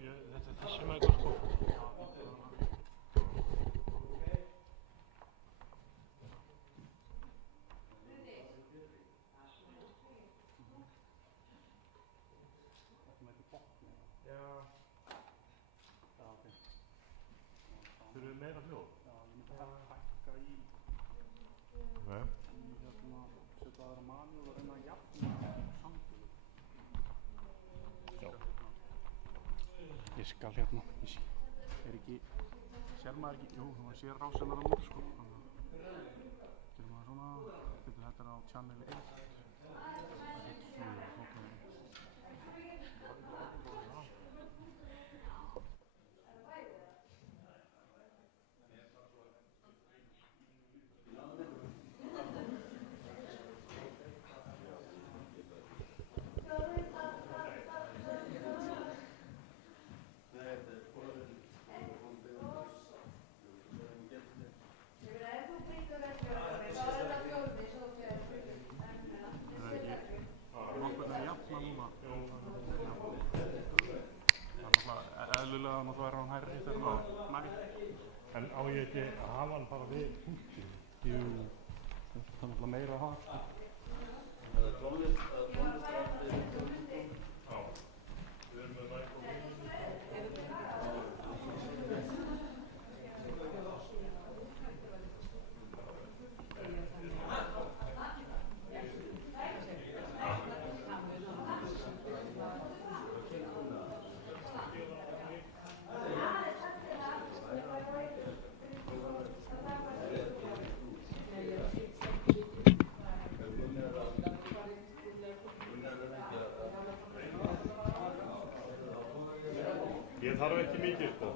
Þetta er þessi mækur sko. Þurfum við meira hljóð? Já, ég myndi hækka í setja aðra manjúl og reyna að jafna samtölu. Já. Ég skal hérna, er ekki, sér maður ekki, jú, maður sér rásennar á mót sko. Getur maður svona, þetta er á channel 1. Eðlulega náttúrulega er hann hærri þegar hann nagli. En á ég ekki að hafa hann bara við punktinn? Jú, það er náttúrulega meira að hafa. Það er tónlist við Já. Við erum með ræk og við. Ég þarf ekki mikið sko.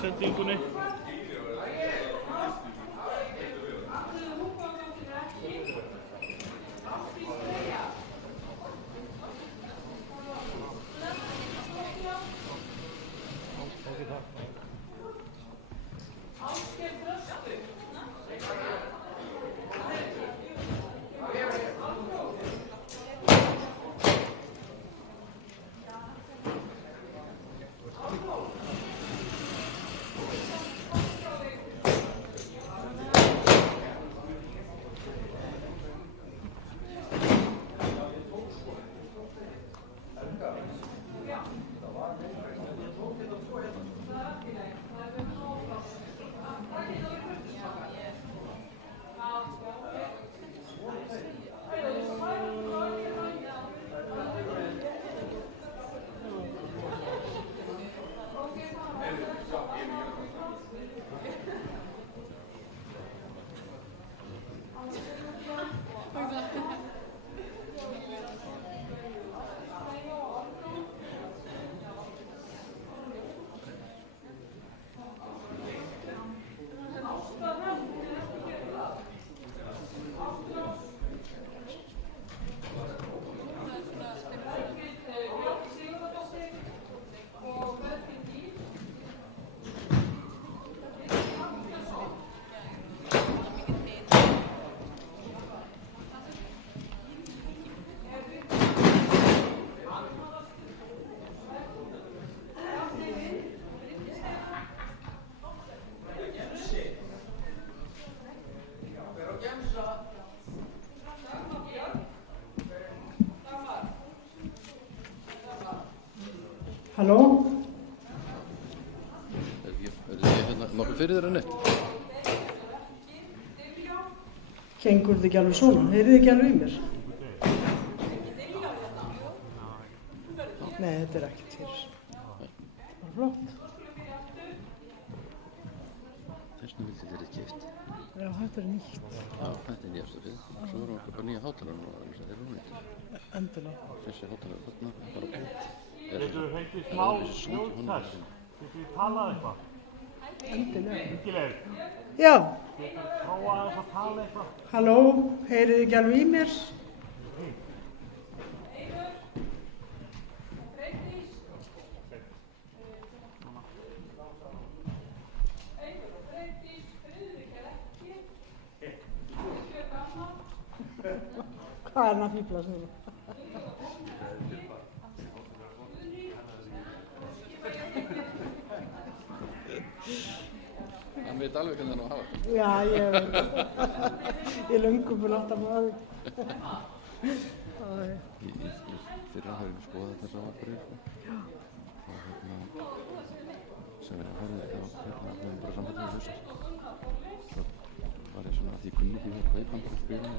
dagsetningunni. Halló? Er ég hérna nokkuð fyrir þér enn eitt? Gengur þið ekki alveg svona? Heyrið þið ekki alveg í mér? Nei, þetta er ekkert fyrir. Það er flott. Þessna vildi þér ekki keypt. Já, þetta er nýtt. Já, þetta er nýjasta fyrir. Svo erum við okkur bara nýja hátalarinn og það er rónýttur. Endilega. Þessi hátalarinn þarna er bara búið. Getur við fengið smá hljóðtest? Getur við talað eitthvað? Endilega. Ingilegur, Já, getur við prófað aðeins að tala eitthvað? halló? Heyrið þið ekki alveg í mér? Hvað er hann að fíflast núna? Hann veit alveg hvernig hann á að hafa þetta. Já, ég veit það. Ég er löngu búin að átta mig á því. Í fyrra höfum við skoðað þessa ákvörðu, sko. Og sem við höfum höfum bara sambandið í haust. Svo var ég svona að því kunni ekki verið veipan bara að spila á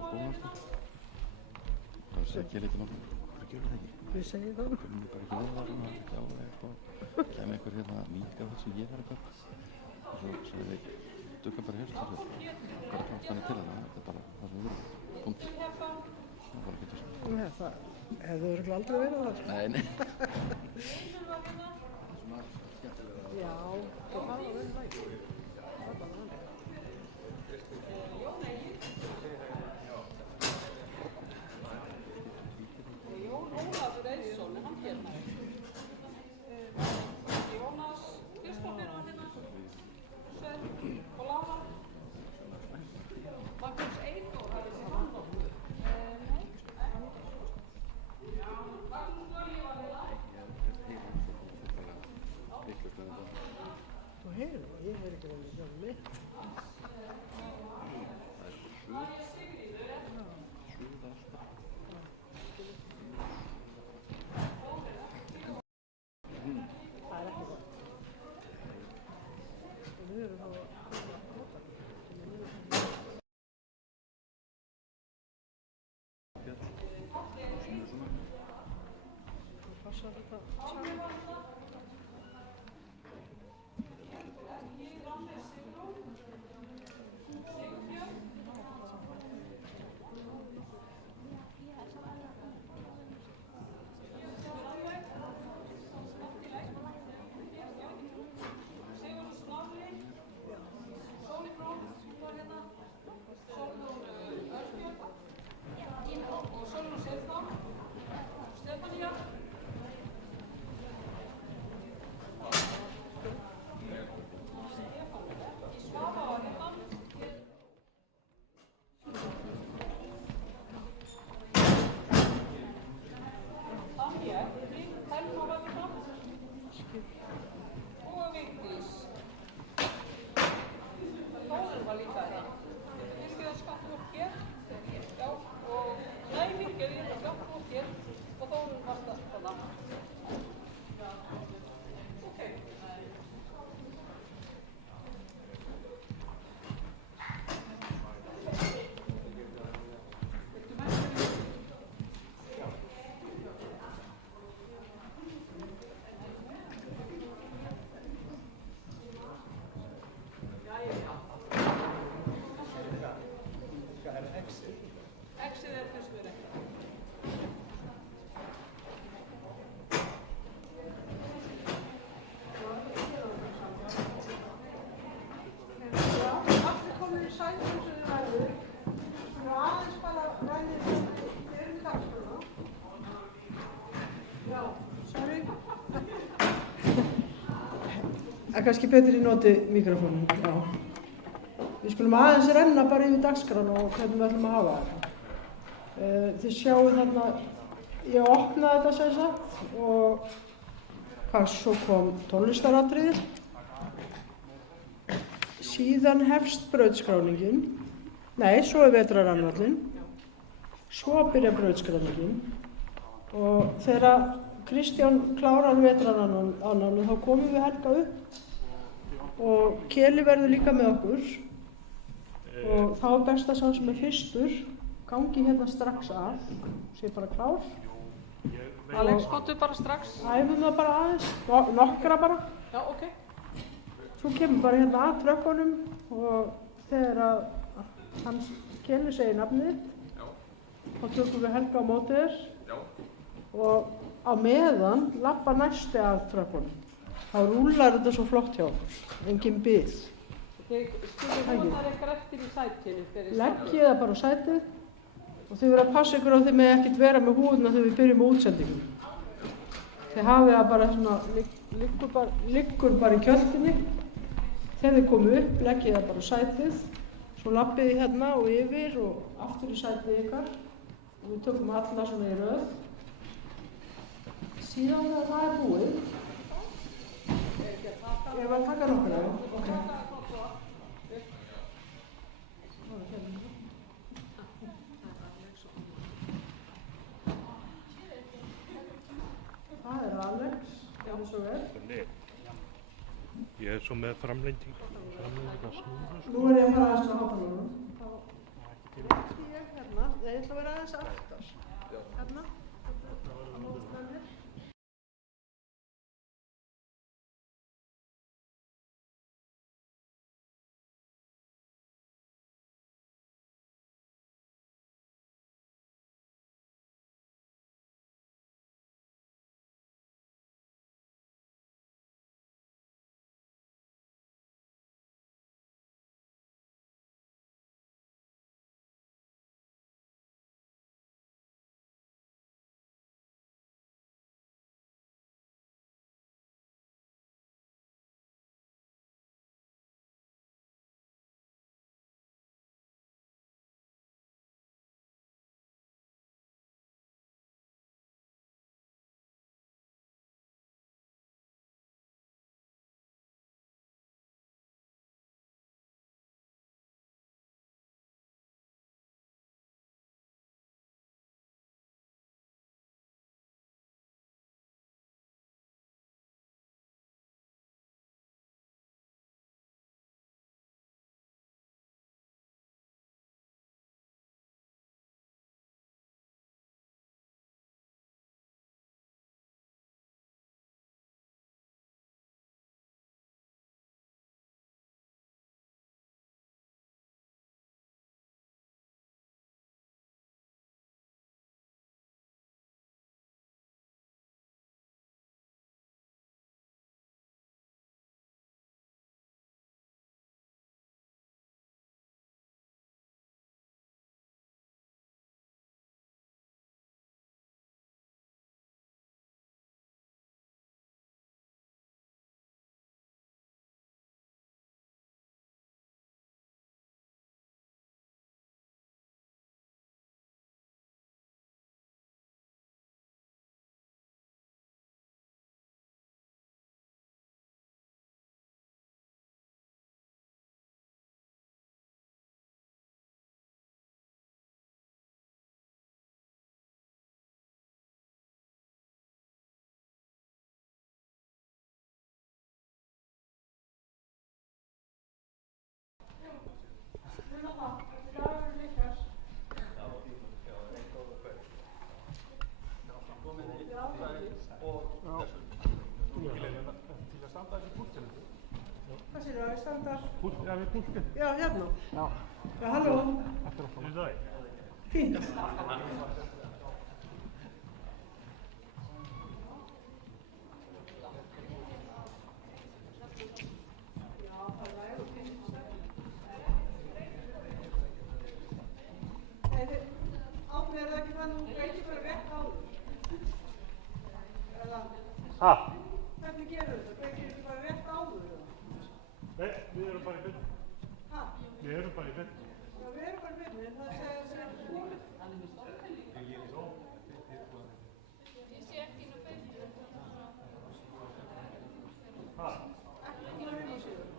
skólanum. Það var sér ekki leikið náttúrulega. Hvað gjör það ekki? Við segjum það. Kunni bara ekki við það svona, ekki álega og kemur einhver hérna mýk af þessu ég var eitthvað. Og svo sagði ég, dukka bara í haust þessu. Bara klart þannig til það, þetta er bara það sem við verðum. Punkt. Það var ekki þessu. Nei, það hefði örugglega aldrei verið það. Nei, nei. Já, það var að vera það. Þú heyrðu það, ég heyri ekki alveg sjálf mig. Það er ekki gott. Og við erum þá að nota það passar þetta saman. Selma var þarna og Vigdís. Þórður var líka þarna. Fyrirgeðu skattfólk hér. Já, og nei, fyrirgeðu, ég var skattfólk hér og Þórður var þarna. Ok. Exið er fyrst verið. Allir komin í sæti eins og þið ræður. Skulum aðeins bara ræðið þeir dagskrona. Já, sorry. Það er kannski betur í noti mikrofónum, já. Við skulum aðeins renna bara yfir dagskrána og hvernig við ætlum að hafa það. Þið sjáu þarna, ég opnaði þetta sem sagt og svo kom tónlistaratriðið. Síðan hefst brauðskráningin. Nei, svo er vetrarannallinn. Svo byrjar brauðskráningin. Og þegar Kristján klárar vetrarannalinn þá komum við Helga upp og Keli verður líka með okkur. Og þá er best að sá sem er fyrstur gangi hérna strax að, sé bara klár. Alex, komdu bara strax. Æfum það bara aðeins, nokkra bara. Já, ok. Svo kemur bara hérna að trökkunum og þegar að hans Keli segir nafnið, þá tökum við Helga á móti þér og á meðan labba næsti að trökkunum. Þá rúlar þetta svo flott hjá okkur, engin bið. Þið skilur það eitthvað eftir í sætinu. Leggið það bara á sætið og þið verður að passa ykkur á því með ekkert vera með húðuna þegar við byrjum með útsendingum. Þið hafið það bara svona, liggur bara í kjöltinni. Þegar þið komið upp, leggið það bara á sætið, svo lappið þið hérna og yfir og aftur í sætið ykkar og við tökum alla svona í röð. Síðan þegar það er búið, ég var að taka nokkra. Okay. Það er Alex, ef það svo er. Ég er svo með framlending að snúða. Nú er ég að fara aðeins á hátalunum. Þá ekki ég hérna, ég ætla að vera aðeins aftar. Hérna, á móti með mér. þetta? Já, við púltið. Já, hérna. Já. Já, halló. Þetta er okkur. Fínt. Ha? Hvernig gerur þetta? Kveikir ekki bara rétt áður? Nei, við erum bara í byrni. Ha? Við erum bara í byrni. Já, við erum bara í byrni, en það segir að það er búið. Ég sé ekki nú betur. Ha? Ekki inn á heimasíðu.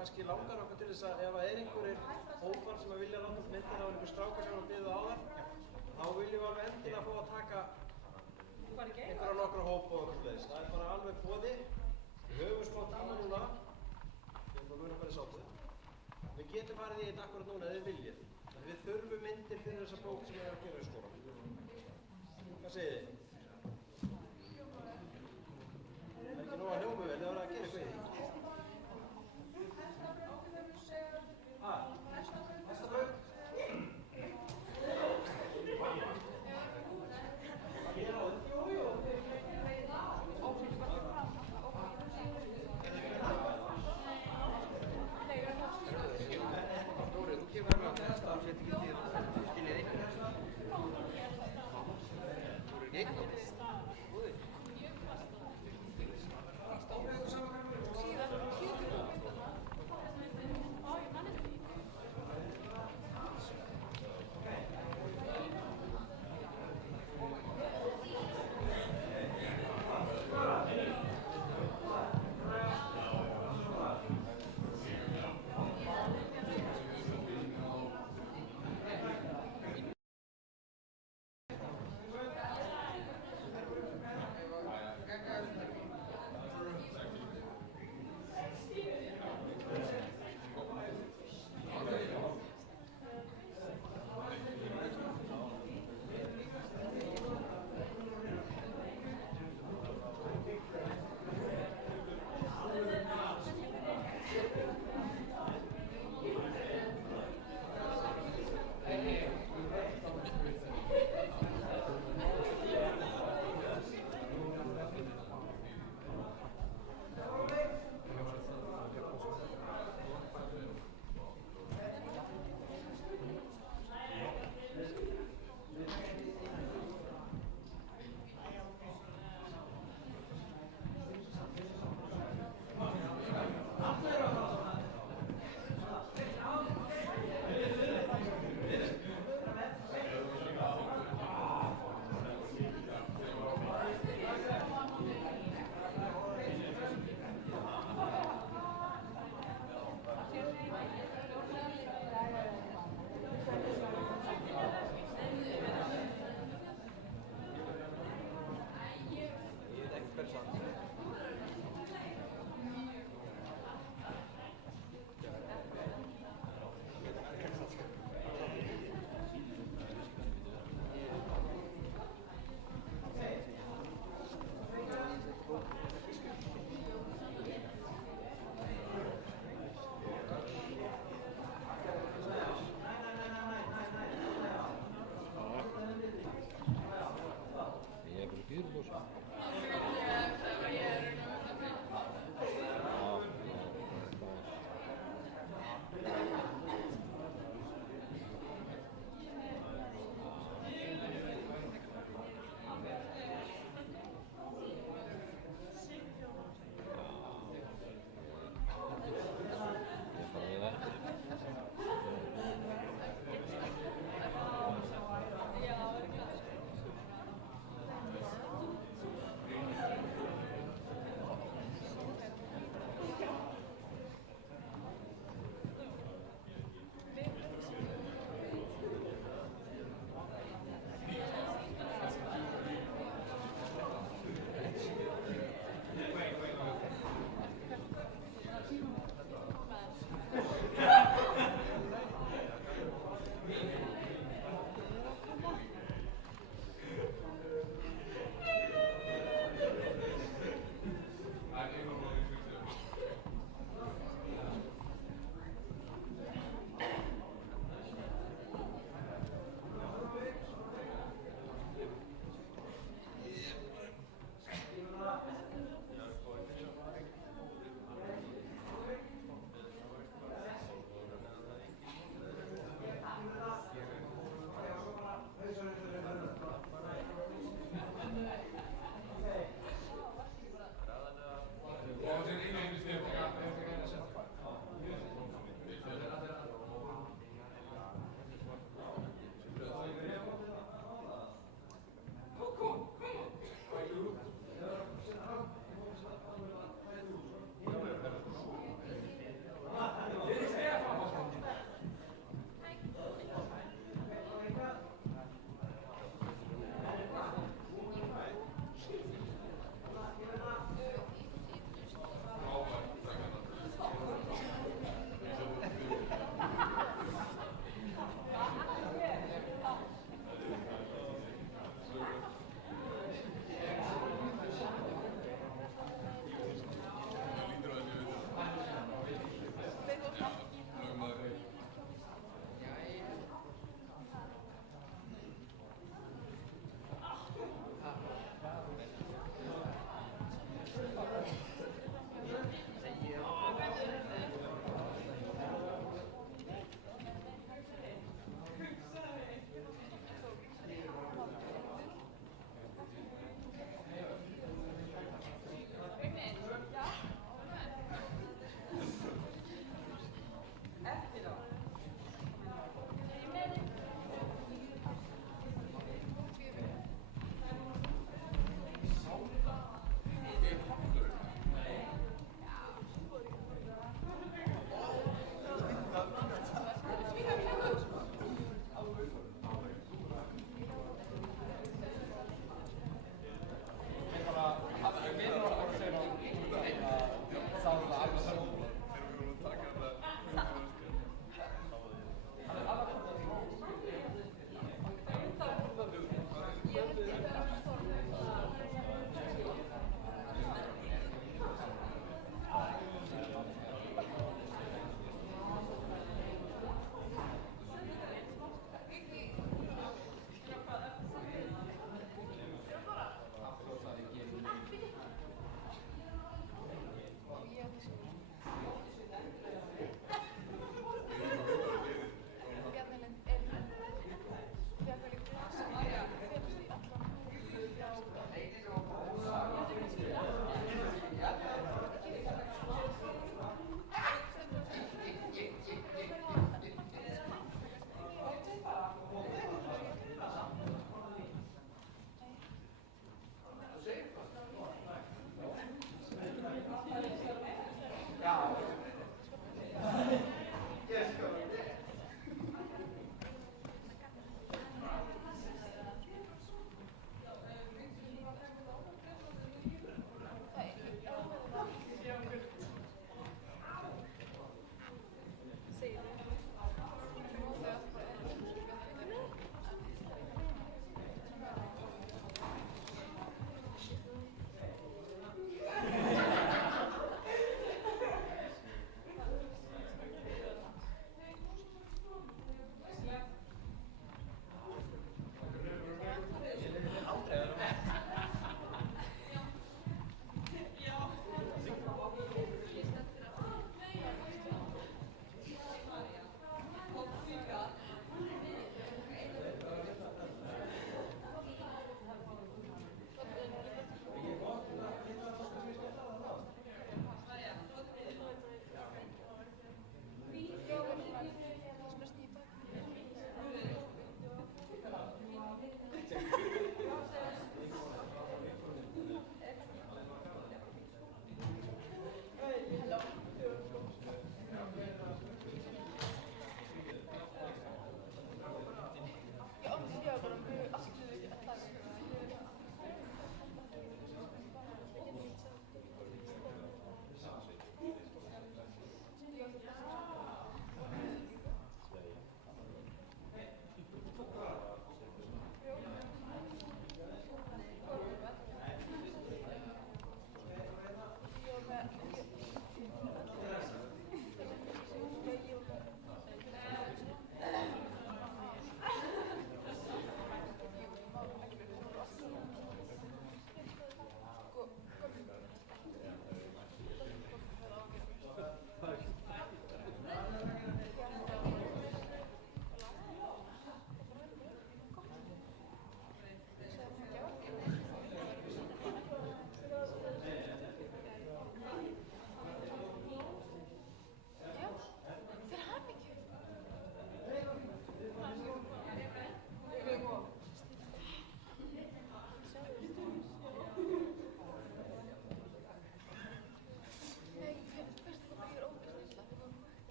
kannski langar okkur til þess að ef það einhverjir hópar sem vilja láta myndir á einhver strákar sem við byggðum á það, þá viljum við alveg endilega fá að taka einhverja nokkra hópa og okkur leys. Það er bara alveg boði. Við höfum smá tíma núna. Við erum bara bara sáttu. Við getum farið í þetta akkurat núna ef þið viljið. Við þurfum myndir fyrir þessa bók sem við erum að gera í skóla. Hvað segið þið? Það er ekki nóg að hljóma vel, þið verða að gera eitthvað í því. Næsta bók? Dóri, þú kemur með á þetta, það setjum ekki til.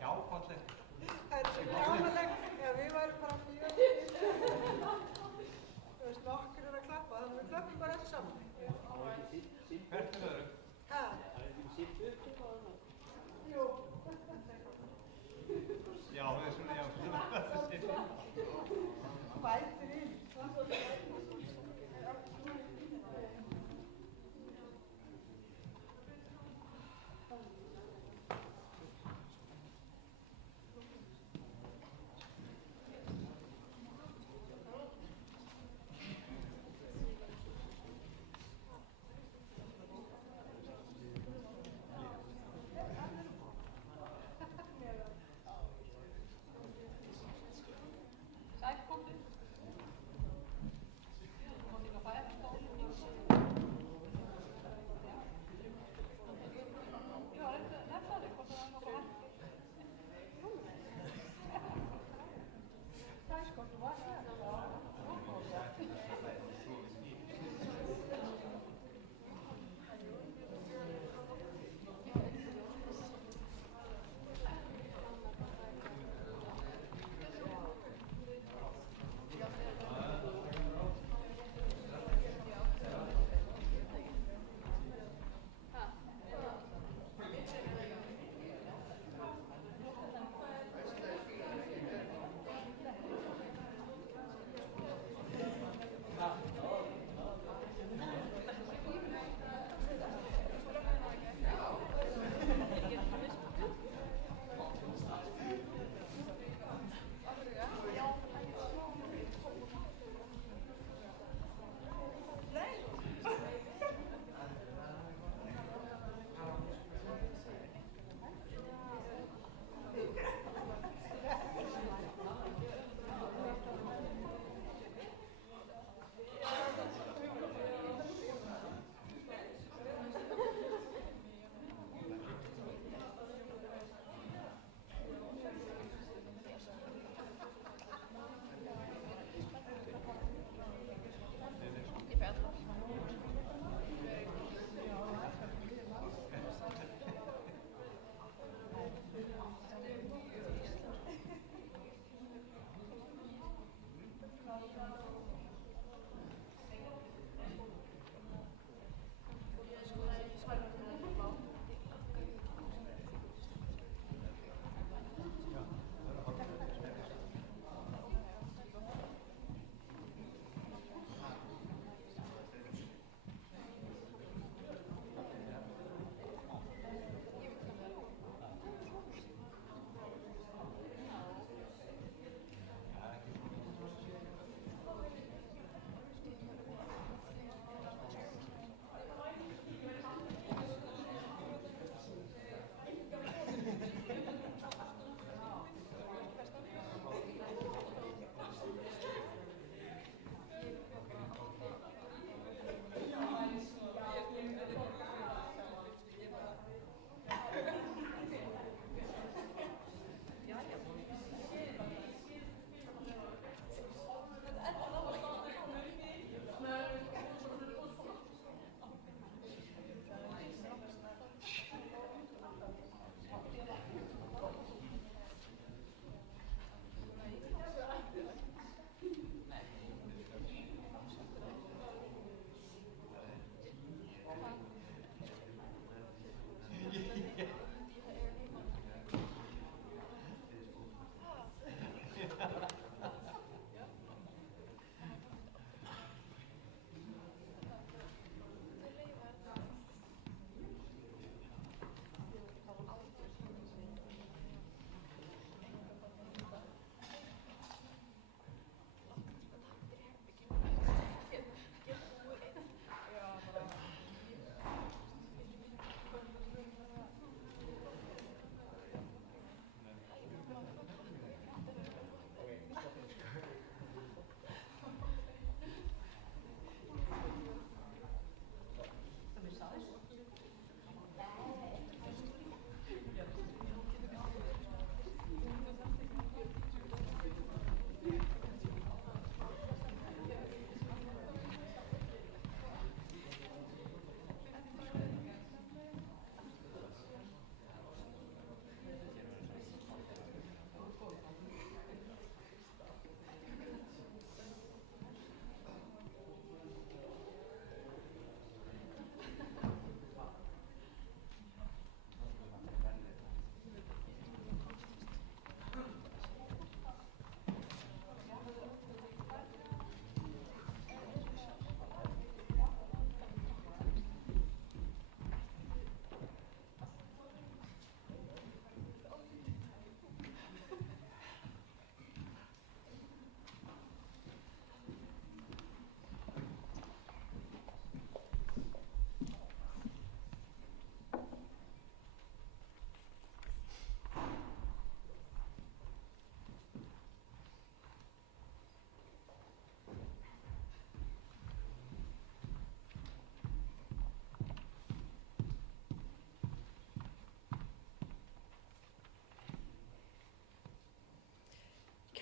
Hjáfallegt. Það er svo kjánalegt ef við værum bara fjögur. Þú veist, nokkur er að klappa, þannig að við klappum bara alls saman. Hvert er öðru? Ha? Jú. Já, það er svona, já. Bætir inn.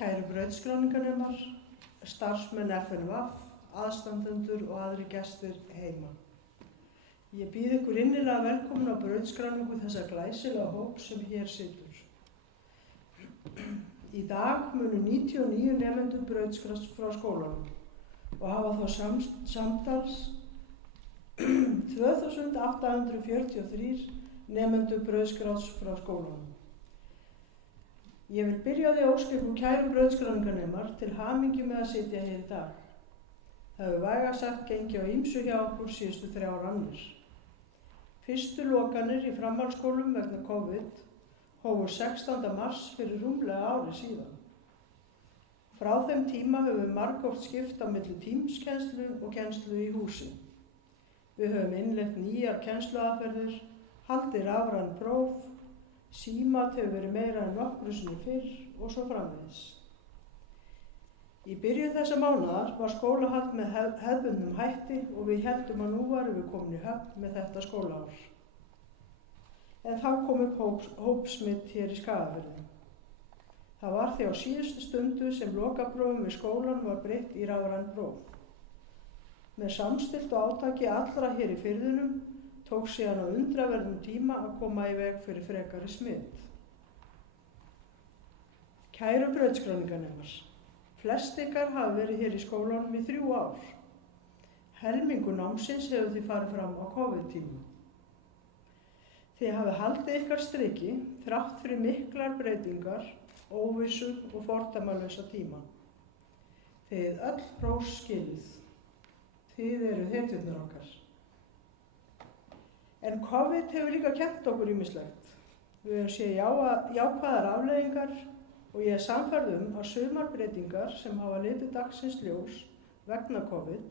Kæru brautskráningarnemar, starfsmenn FNVAF, aðstandendur og aðri gestir heima. Ég býð ykkur innilega velkomin á brautskráningu þessa glæsilega hóps sem hér situr. Í dag munu 99 nemendur brautskrást frá skólanum og hafa þá samtals 2843 nemendur brautskrást frá skólanum. Ég vil byrja á því að óska ykkur kæru brautskráningarnemar til hamingju með að sitja hér í dag. Það hefur vægast sagt gengið á ýmsu hjá okkur síðustu 3 annir. Fyrstu lokanir í framhaldsskólum vegna COVID hófu 16. mars fyrir rúmlega ári síðan. Frá þeim tíma höfum margoft skipt á milli tímskennslu og kennslu í húsi. Við höfum innleitt nýjar kennsluaðferðir, haldið rafræn próf, símat hefur verið meira en nokkru sinni fyrr og svo framvegis. Í byrjun þessa mánaðar var skólahald með hefðbundnum hætti og við héldum að nú varum við komin í höfn með þetta skólaár. En þá kom upp hópsmitt hér í Skagafirði. Það var því á síðustu stundu sem lokaprófum við skólan var breytt í rafræn próf. Með samstiltu átaki allra hér í firðinum tók síðan á undraverðum tíma að koma í veg fyrir frekari smitt. Kæru brautskráningarnemar, flest ykkar hafa verið hér í skólanum í 3 ár. Helmingur námsins hefur því farið fram á COVID-tímum. Þið hafi haldið ykkar striki þrátt fyrir miklar breytingar, óvissu og fordæmalausa tíma. Þið öll hrós skilið. Þið eruð hetjurnar okkar. En COVID hefur líka kennt okkur ýmislegt. Við höfum séð jákvæðar afleiðingar og ég er sannfærð að sumar breytingar sem hafa litið dagsins ljós vegna COVID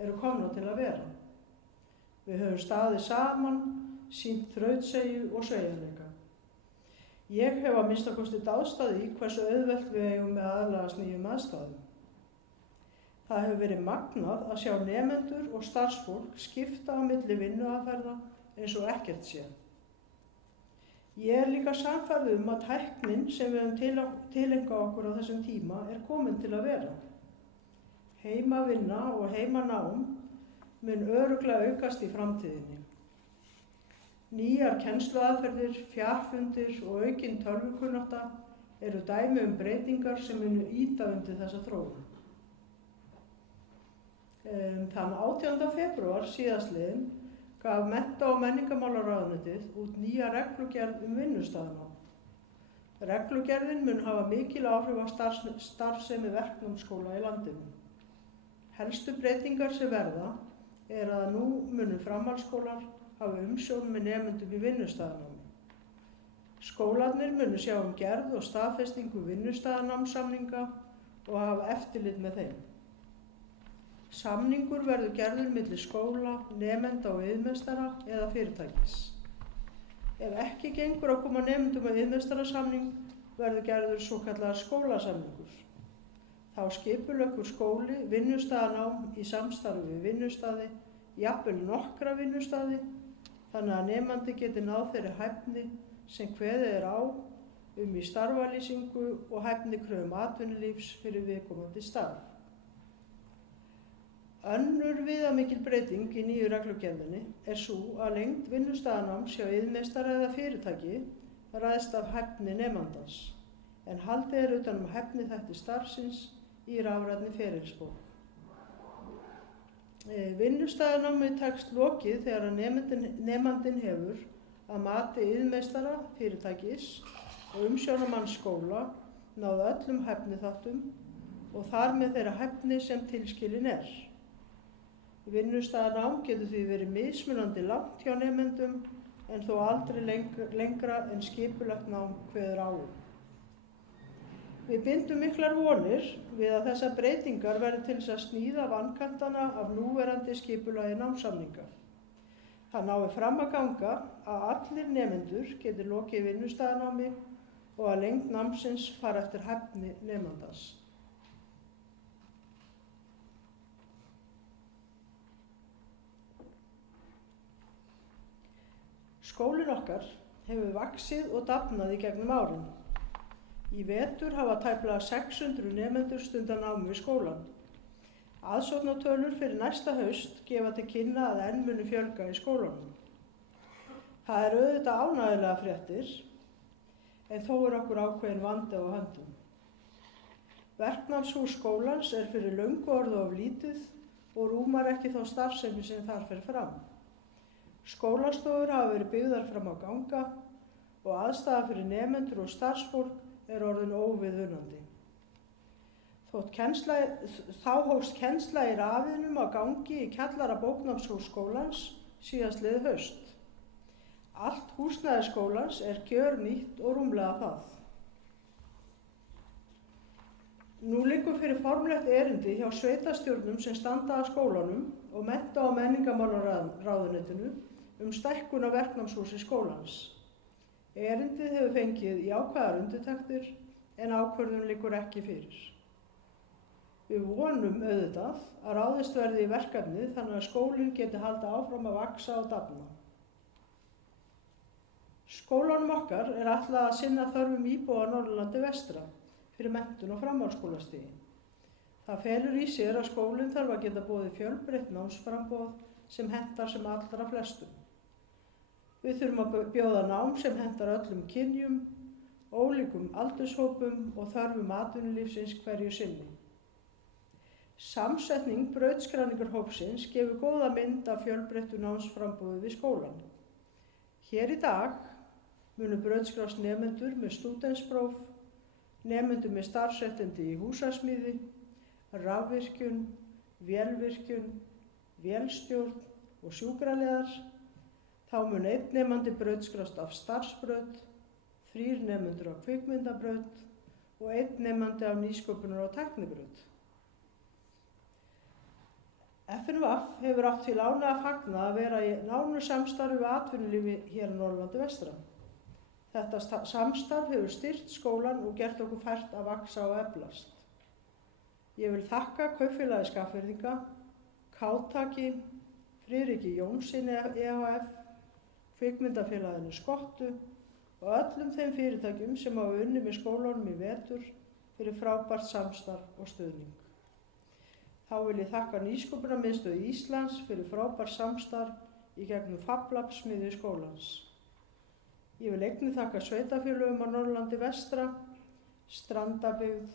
eru komnar til að vera. Við höfum staðið saman, sýnt þrautseigju og sveigjanleika. Ég hef að minnsta kosti dáðst í hversu auðvelt við eigum með aðlagast nýjum aðstæðum. Það hefur verið magnað að sjá nemendur og starfsfólk skipta á milli vinnuaðferða eins og ekkert sé. Ég er líka sannfærð að tæknin sem við höfum tileinkað okkur á þessum tíma er komin til að vera. Heimavinna og heimanám mun örugglega aukast í framtíðinni. Nýjar kennsluaðferðir, fjarfundir og aukin tölvukunnátta eru dæmi breytingar sem munu ýta undir þessa þróun. Þann 18. febrúar síðastliðinn gaf Mennta- og menningarmálaráðuneytið út nýja reglugerð vinnustaðanám. Reglugerðin mun hafa mikil áhrif á starfsemi verknámsskóla í landinu. Helstu breytingar sem verða að nú munu framhaldsskólar hafa umsjón með nemendum í vinnustaðanámi. Skólarnir munu sjá gerð og staðfestingu vinnustaðanámssamninga og hafa eftirlit með þeim. Samningur verður gerður milli skóla, nemenda og iðnmeistara eða fyrirtækis. Ef ekki gengur að koma nemendum að iðnmeistarasamning verður gerður svokallaður skólasamningur. Þá skipuleggur skóli vinnustaðanám í samstarfi við vinnustaði, jafnvel nokkra vinnustaði, þannig að nemandi geti náð þeirri hæfni sem kveðið á í starfalýsingu og hæfnikröfum atvinnulífs fyrir viðkomandi starf. Önnur viðamikil breyting í nýju reglugerðinni sú að lengd vinnustaðanáms hjá iðnmeistara eða fyrirtæki ræðst af hæfni nemandans, en haldið utan hæfni þætti starfsins í rafrænni ferilsbók. Vinnustaðanámi tekst lokið þegar að nemandinn hefur að mati iðnmeistara fyrirtækis og umsjónarmanns skóla náð öllum hæfniþáttum og þar með þeirra hæfni sem tilskilin er. Vinnustaðanám getur því verið mismunandi langt hjá nemendum en þó aldrei lengra en skipulagt nám kveður á. Við bindum miklar vonir við að þessar breytingar verði til þess að sníða vankantana af núverandi skipulagi námssamninga. Það nái fram að ganga að allir nemendur geti lokið vinnustaðanámi og að lengd námsins fara eftir hæfni nemandans. Skólinn okkar hefur vaxið og dafnað í gegnum árin. Í vetur hafa tæplega 600 nemendur stundað nám við skólann. Aðsóknartölur fyrir næsta haust gefa til kynna að enn muni fjölga í skólanum. Það er auðvitað ánægjulega fréttir, en þó er okkur ákveðin vandi á höndum. Verknámshús skólans er fyrir löngu orðið of lítið og rúmar ekki þá starfsemi sem þar fer fram. Skólastofur hafa verið byggðar fram á ganga og aðstaða fyrir nemendur og starfsfólk er orðin óviðunandi. Þá hófst kennsla í rafiðnum á gangi í kjallara bóknámshús skólans síðastliðið haust. Allt húsnæði skólans er gjörnýtt og rúmlega það. Nú liggur fyrir formlegt erindi hjá sveitarstjórnum sem standa að skólanum og mennta- og menningarmálaráðuneytinu stækkun á verknámshúsi skólans. Erindið hefur fengið jákvæðar undirtektir en ákvörðun liggur ekki fyrir. Við vonum auðvitað að ráðist verði í verkefnið þannig að skólinn geti haldið áfram að vaxa og dafna. Skólanum okkar er ætlað að sinna þörfum íbúa á Norðurlandi vestra fyrir menntun og framhaldsskólastigi. Það felur í sér að skólinn þarf að geta boðið fjölbreytt námsframboð sem hentar sem allra flestum. Við þurfum að bjóða nám sem hentar öllum kynjum, ólíkum aldurshópum og þörfum atvinnulífsins hverju sinni. Samsetning brautskráningarhópsins gefur góða mynd af fjölbreyttu námsframboði við skólann. Hér í dag munu brautskrást nemendur með stúdentspróf, nemendur með starfsréttindi í húsasmíði, rafvirkjun, vélvirkjun, vélstjórn og sjúkraliðar. Þá mun einn nemandi brautskrást af starfsbraut, 3 nemendur á kvikmyndabraut og 1 nemandi af nýsköpunar- og tæknibraut. FNVF hefur átt því láni að fagna að vera í nánu samstarfi við atvinnulífi hér á Norðurlandi vestra. Þetta samstarf hefur styrkt skólann og gert okkur fært að vaxa og eflast. Ég vil þakka Kaupfélagi Skagfirðinga, Kátaki, Friðriki Jónssyni EHF, Kvikmyndafélaginu Skottu og öllum þeim fyrirtækjum sem hafa unnið með skólanum í vetur fyrir frábært samstarf og stuðning. Þá vil ég þakka Nýsköpunarmiðstöð Íslands fyrir frábært samstarf í gegnum FabLab-smiðju skólans. Ég vil einnig þakka sveitarfélögum á Norðurlandi vestra, Strandabyggð,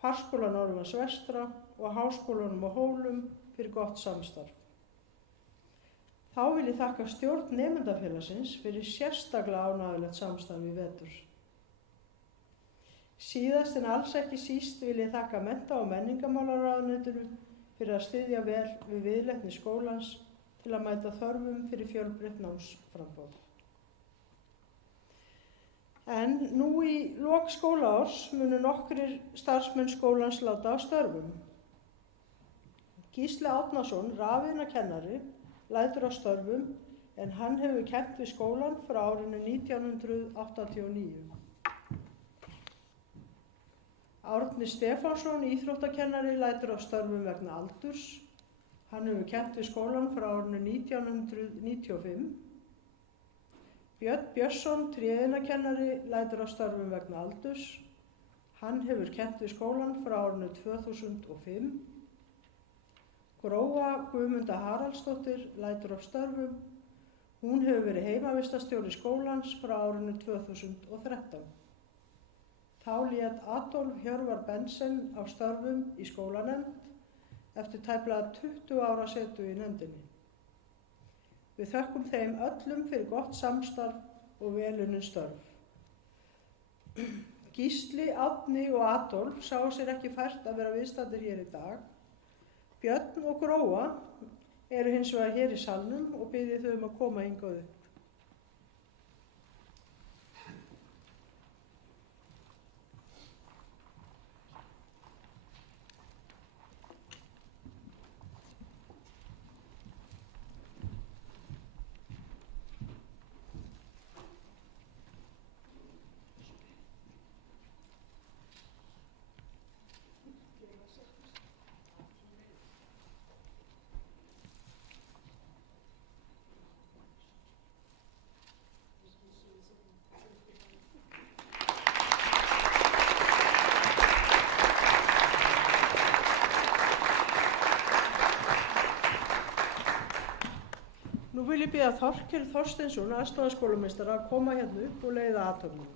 Farskóla Norðurlands vestra og Háskólanum á Hólum fyrir gott samstarf. Þá vil ég þakka stjórn nemendafélagsins fyrir sérstaklega ánægjulegt samstarf í vetur. Síðast en alls ekki síst vil ég þakka mennta- og menningarmálaráðuneytinu fyrir að styðja vel við viðleitni skólans til að mæta þörfum fyrir fjölbreytt námsframboð. En nú í lok skólaárs munu nokkrir starfsmenn skólans láta á störfum. Gísli Árnason, rafeinakennari, lætur á störfum en hann hefur kennt við skólann frá árinu 1989. Árni Stefánsson, íþróttakennari, lætur á störfum vegna aldurs. Hann hefur kennt við skólann frá árinu 1995. Björn Björnsson, tréiðnakennari, lætur á störfum vegna aldurs. Hann hefur kennt við skólann frá árinu 2005. Gróa Guðmunda Haraldsdóttir lætur á störfum. Hún hefur verið heimavistastjóri skólans frá árinu 2013. Þá lét Adolf Hjörvar Bensen á störfum í skólanefnd eftir tæplega 20 ára setu í nefndinni. Við þökkum þeim öllum fyrir gott samstarf og velunnin störf. Gísli, Árni og Adolf sáu sér ekki fært að vera viðstaddir hér í dag. Björn og Gróa eru hins vegar hér í salnum og biðja þau að koma hingað upp. biðja Þorkel Þorsteinsson, aðstoðarskólameistara, að koma hérna upp og leiða athöfnina.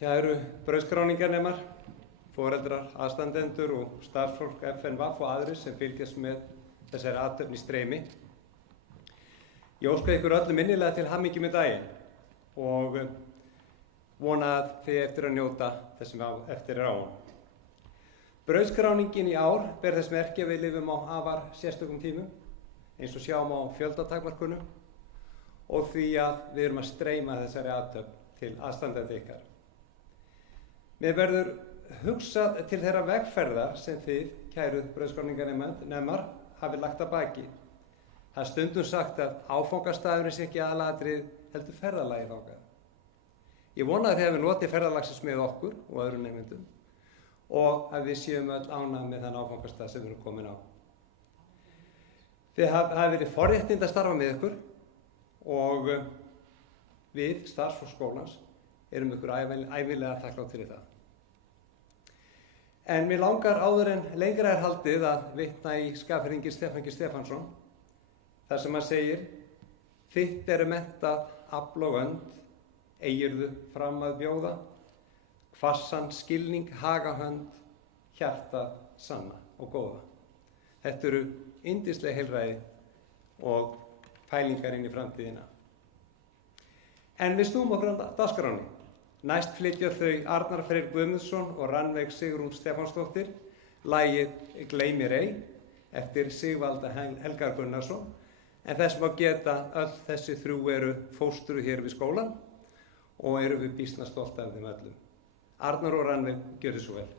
Kæru brauðskráningarnemar, foreldrar, aðstandendur og starfsfólk FNVAF og aðrir sem fylgjast með þessari athöfn í streymi. Ég óska ykkur öllum innilega til hamingju með daginn og vona að þið eftir að njóta þessum eftir á honum. Brauðskráningin í ár ber þess merki að við lifum á afar sérstökum tímum, eins og sjáum á fjöldatakmarkunum og því að við erum að streyma þessari athöfn til aðstandenda ykkar. Mér verður hugsað til þeirra vegferðar sem þið, kæru brauðskráningarnemar, hafið lagt að baki. Það er stundum sagt að áfangastaðurinn sé ekki aðalatrið heldur ferðalagið þangað. Ég vona að þið hefur notið ferðalagsins með okkur og öðrum nemendum og að við séum öll ánægð með þann áfangastað sem við erum komin á. Þið hafið verið forréttind að starfa með ykkur og við, starfsfólk skólans, erum ykkur ævinlega þakklátt fyrir það. En mér langar áður en lengra er haldið að vitna í skapherðinginn Stefán G. Stefánsson, þar sem hann segir: þitt eru menntað afl og önd, eigirðu fram að bjóða, hvassan skilning haga hönd, hjarta sanna og góða. Þetta eru yndisleg heilræði og pælingar inn í framtíðina. En við snúum okkur á dagskránni. Næst flytja þau Arnar Freyr Guðmundsson og Rannveig Sigrún Stefánsdóttir lagið Gleymir ei eftir Sigvalda Helga Gunnarsson, en þess má geta öll þessi þrjú eru fóstru hér við skólann og eru við býsna stolt af þeim öllum. Arnar og Rannveig, gjörðu svo vel.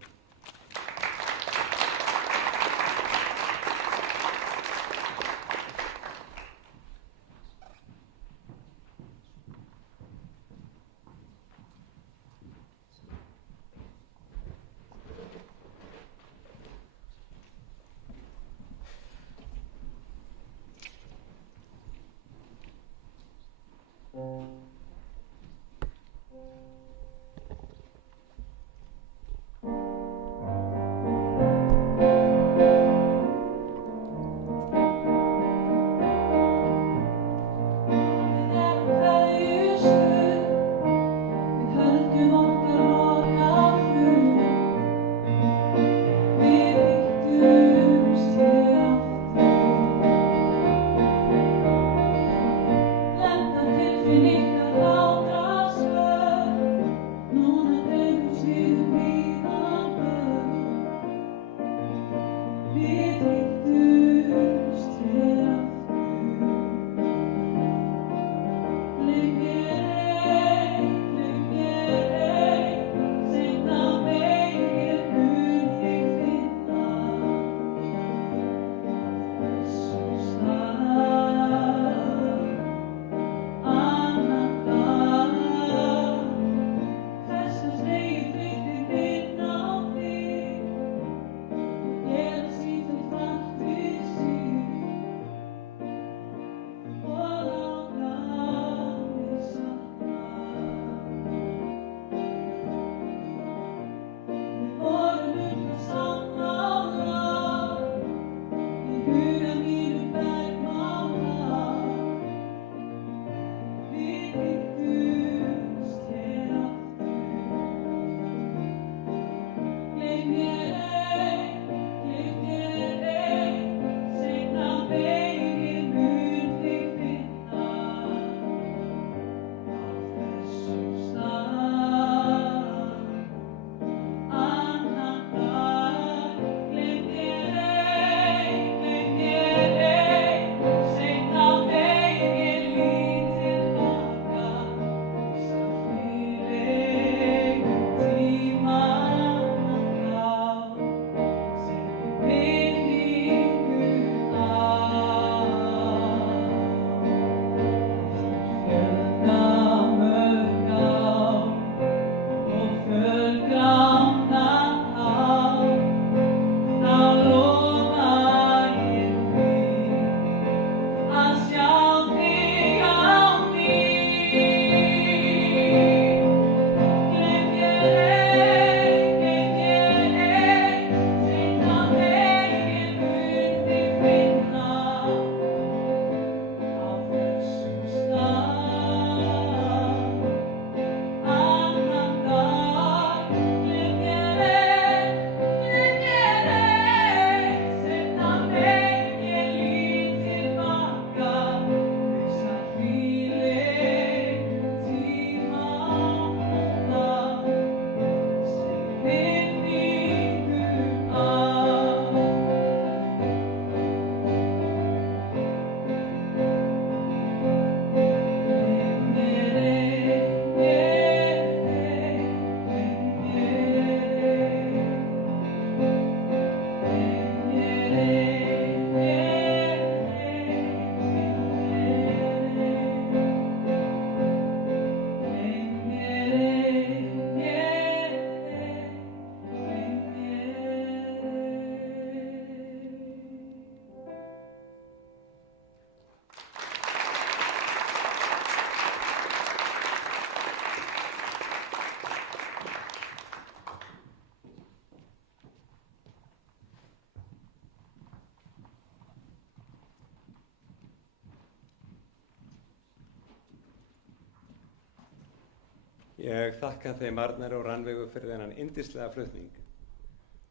Ég þakka þeim Arnari og Rannveigu fyrir þennan yndislega flutning.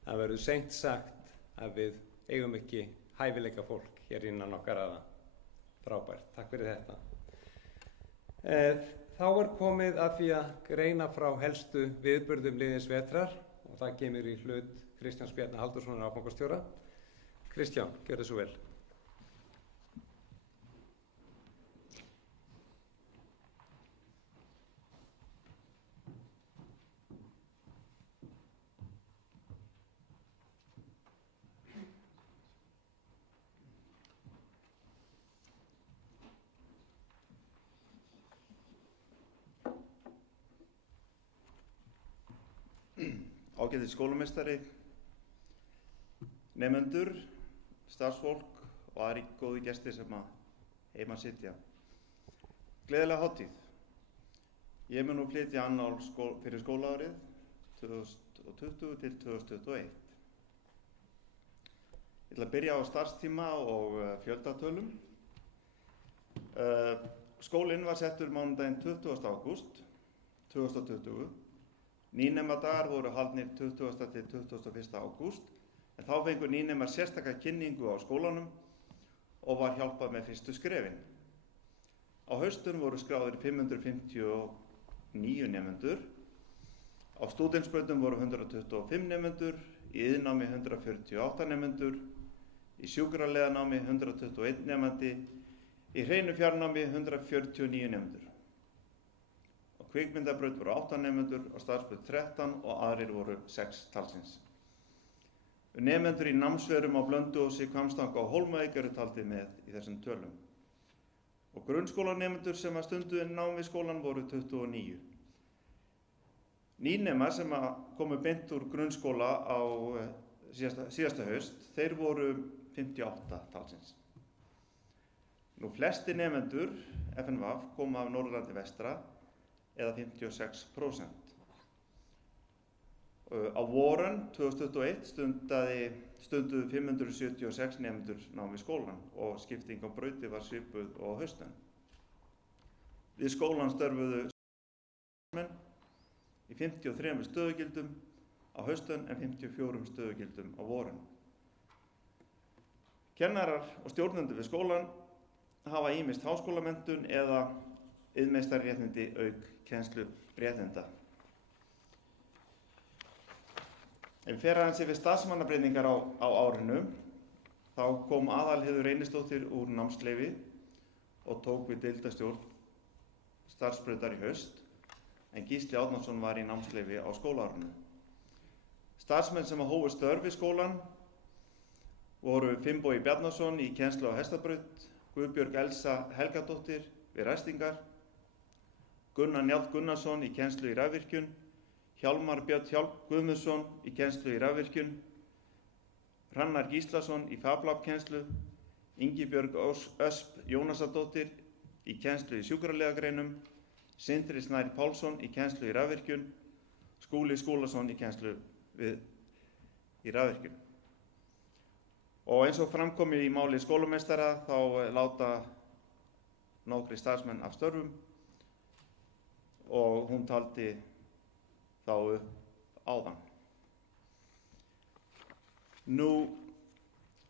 Það verður seint sagt að við eigum ekki hæfileika fólk hér innan okkar aða. Frábært, takk fyrir þetta. Þá komið að því að greina frá helstu viðburðum liðins vetrar og það kemur í hlut Kristjáns Bjarna Halldórssonar áfangastjóra. Kristján, gjörðu svo vel. Ágætis skólameistari, nemendur, starfsfólk og aðri góði gestir sem að heima sitja. Gleðilega hátíð. Ég mun nú flytja annál fyrir skólaárið 2020 til 2021. Ég ætla að byrja á starfstíma og fjöldatölum. Skólinn var settur mánudaginn 20. ágúst 2020. Nýnemadagar voru haldnir 20. til 21. ágúst, en þá fengur nýnemar sérstaka kynningu á skólanum og var hjálpað með fyrstu skrefin. Á haustun voru skráðir 559 nemendur, á stúdentsbrautum voru 125 nemendur, í iðnnámi 148 nemendur, í sjúkraliðanámi 121 nemandi, í hreinu fjarnámi 149 nemendur. Kvikmyndabraut voru 8 nemendur, á starfsbraut 13 og aðrir voru 6 talsins. Nemendur í námsverum á Blönduósi, Hvammstanga og Hólmavík eru taldir með í þessum tölum. Og grunnskólanemendur sem að stunduðu nám við skólan voru 29. Nýnemar sem að komu beint úr grunnskóla á síðasta haust, þeir voru 58 talsins. Nú flesti nemendur FNVAF koma af Norðurlandi vestra, eða 56%. Á voran 2021 stunduðu 576 nemendur nám við skólan og skipting á brauti var svipuð og á haustun. Við skólan störfuðu menn í 53 stöðugildum á haustun en 54 stöðugildum á voran. Kennarar og stjórnendur við skólan hafa ýmist háskólamenntun eða iðnmeistararéttindi auk kennsluréttinda. Ef við fer aðeins yfir starfsmannabreytingar á árinu, þá kom Aðalheiður Reynisdóttir úr námsleyfi og tók við deildarstjórn starfsbrautar í haust, en Gísli Árnason var í námsleyfi á skólaárinu. Starfsmenn sem hófu störf við skólan voru Finnbogi Bjarnason í kennslu á hestabraut, Guðbjörg Elsa Helgadóttir við ræstingar, Gunnar Njáll Gunnarsson í kennslu í rafvirkjun, Hjálmar Björn Guðmundsson í kennslu í rafvirkjun, Hrannar Gíslason í fablabkennslu, Ingibjörg Ösp Jónasadóttir í kennslu í sjúkraliðagreinum, Sindri Snær Pálsson í kennslu í rafvirkjun, Skúli Skúlason í kennslu í rafvirkjun. Og eins og framkomið í máli skólameistara þá láta nokkrir starfsmenn af störfum og hún taldi þá upp áðan. Nú,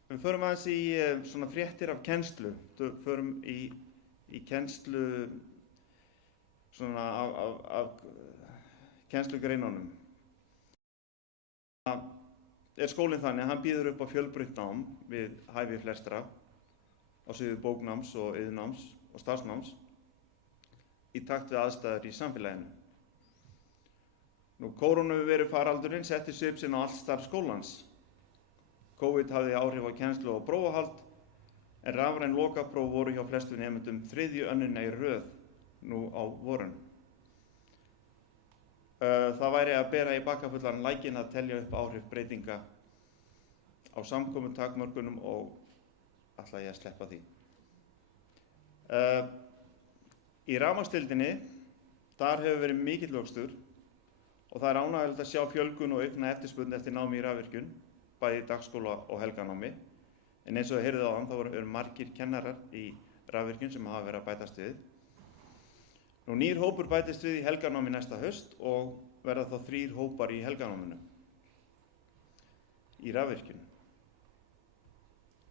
við förum aðeins í svona fréttir af kennslu. Við förum í kennslu svona af kennslugreinunum. Skólinn þannig að hann býður upp á fjölbreytt nám við hæfi flestra á sviði bóknáms og iðnnáms og starfsnáms í takt við aðstæður í samfélaginu. Nú, kórónuveirufaraldurinn setti svip sinn á allt starf skólans. COVID hafði áhrif á kennslu og prófahald, en rafræn lokapróf voru hjá flestu nemendum 3. önnina í röð nú á vorin. Það væri að bera í bakkafullan lækinn að telja upp áhrif breytinga á samkomutakmörkunum og ætla ég að sleppa því. Í rafmagnsdeildinni, þar hefur verið mikill vöxtur og það er ánægjulegt að sjá fjölgun og aukna eftirspurn eftir námi í rafvirkjun, bæði í dagskóla og helganámi. En eins og þið heyrðuð áðan, þá eru margir kennarar í rafvirkjun sem hafa verið að bætast við. Nýr hópur bætist við í helganámi næsta haust og verða þá 3 hópar í helganáminu í rafvirkjun.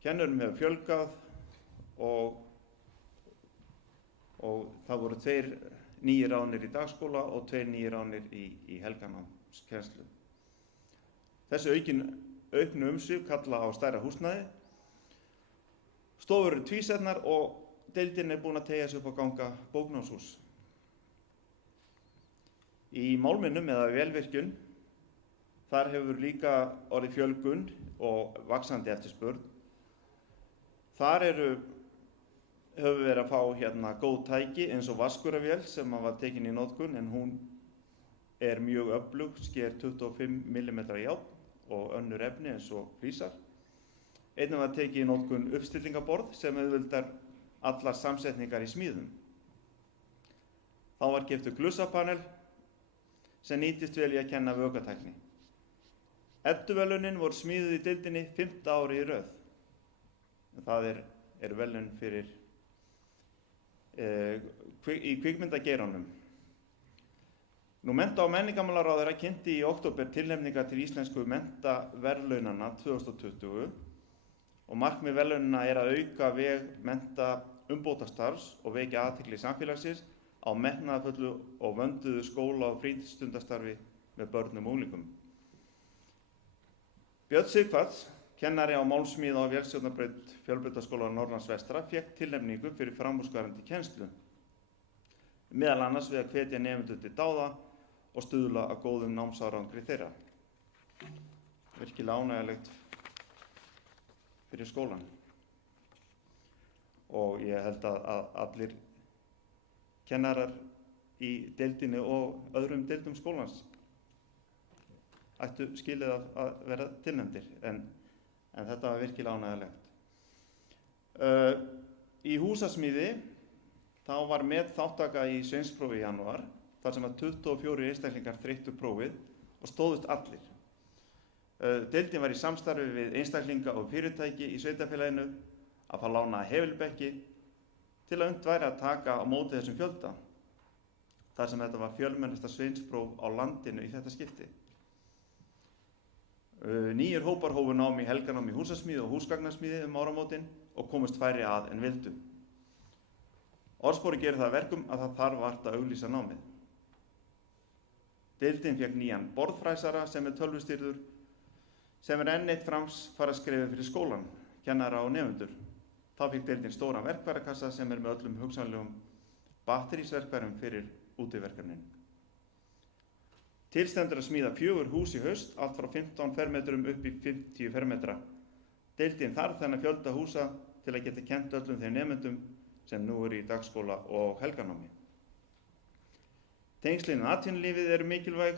Kennurum hefur fjölgað og það voru 2 nýir ráðnir í dagskóla og 2 nýir ráðnir í helganámskennslu. Þessi auknu umsvif kalla á stærra húsnæði. Stofur eru tvísetnar og deildin er búin að teygja sig upp á ganga bóknámshús. Í málminnum eða vélvirkjun, þar hefur líka orðið fjölgun og vaxandi eftirspurn. Þar höfum við verið að fá góð tæki eins og vaskuravél sem var tekin í notkun en hún er mjög öflug, sker 25 mm járn og önnur efni eins og flísar. Einnig var tekið í notkun uppstillingaborð sem auðveldar allar samsetningar í smíðum. Þá var keyptur glussapanel sem nýtist vel í að kenna vökvatækni. Edduverðlaunin voru smíðuð í deildinni 5. ári í röð. Það er verðlaun fyrir í kvikmyndageiranum. Mennta- og menningarmálaráðherra kynnti í október tilnefningar til íslensku menntaverðlaunanna 2020 og markmið verðlaunanna er að auka veg mennta-umbótastarfs og vekja athygli samfélagsins á metnaðarfullu og vönduðu skóla- og frístundastarfi með börnum og unglingum. Björn Sighvats, kennari á málsmíða og vélstjórnarbraut Fjölbrautaskóla Norðurlands vestra, fékk tilnefningu fyrir framúrskarandi kennslu, meðal annars við að hvetja nemendur til dáða og stuðla að góðum námsárangri þeirra. Virkilega ánægjulegt fyrir skólann. Og ég held að allir kennarar í deildinni og öðrum deildum skólans ættu skilið að vera tilnefndir, en þetta var virkilega ánægjulegt. Í húsasmíði þá var þáttaka í sveinsprófi í janúar, þar sem að 24 einstaklingar þreyttu prófið og stóðust allir. Deildin var í samstarfi við einstaklinga og fyrirtæki í sveitarfélaginu að fá lána hefilbekki til að unnt væri að taka á móti þessum fjölda, þar sem þetta var fjölmennasta sveinspróf á landinu í þetta skipti. 9 hópar hófu nám í helganám í húsasmíði og húsgagnasmíði áramótin og komust færri að en vildu. Orðspori gerir það verkum að það þarf vart að auglýsa námið. Deildin fékk nýjan borðfræsara sem er tölvustýrður, sem er enn eitt framfaraskrefið fyrir skólann, kennara og nemendur. Þá fékk deildin stóran verkfærakassa sem er með öllum hugsanlegum batterísverkfærum fyrir útiverkefnin. Tilstendur að smíða 4 hús í haust, allt frá 15 fermetrum upp í 50 fermetra. Deildin þarf þennan fjölda húsa til að geta kennt öllum þeim nemendum sem nú eru í dagskóla og helganámi. Tengslin við atvinnulífið eru mikilvæg,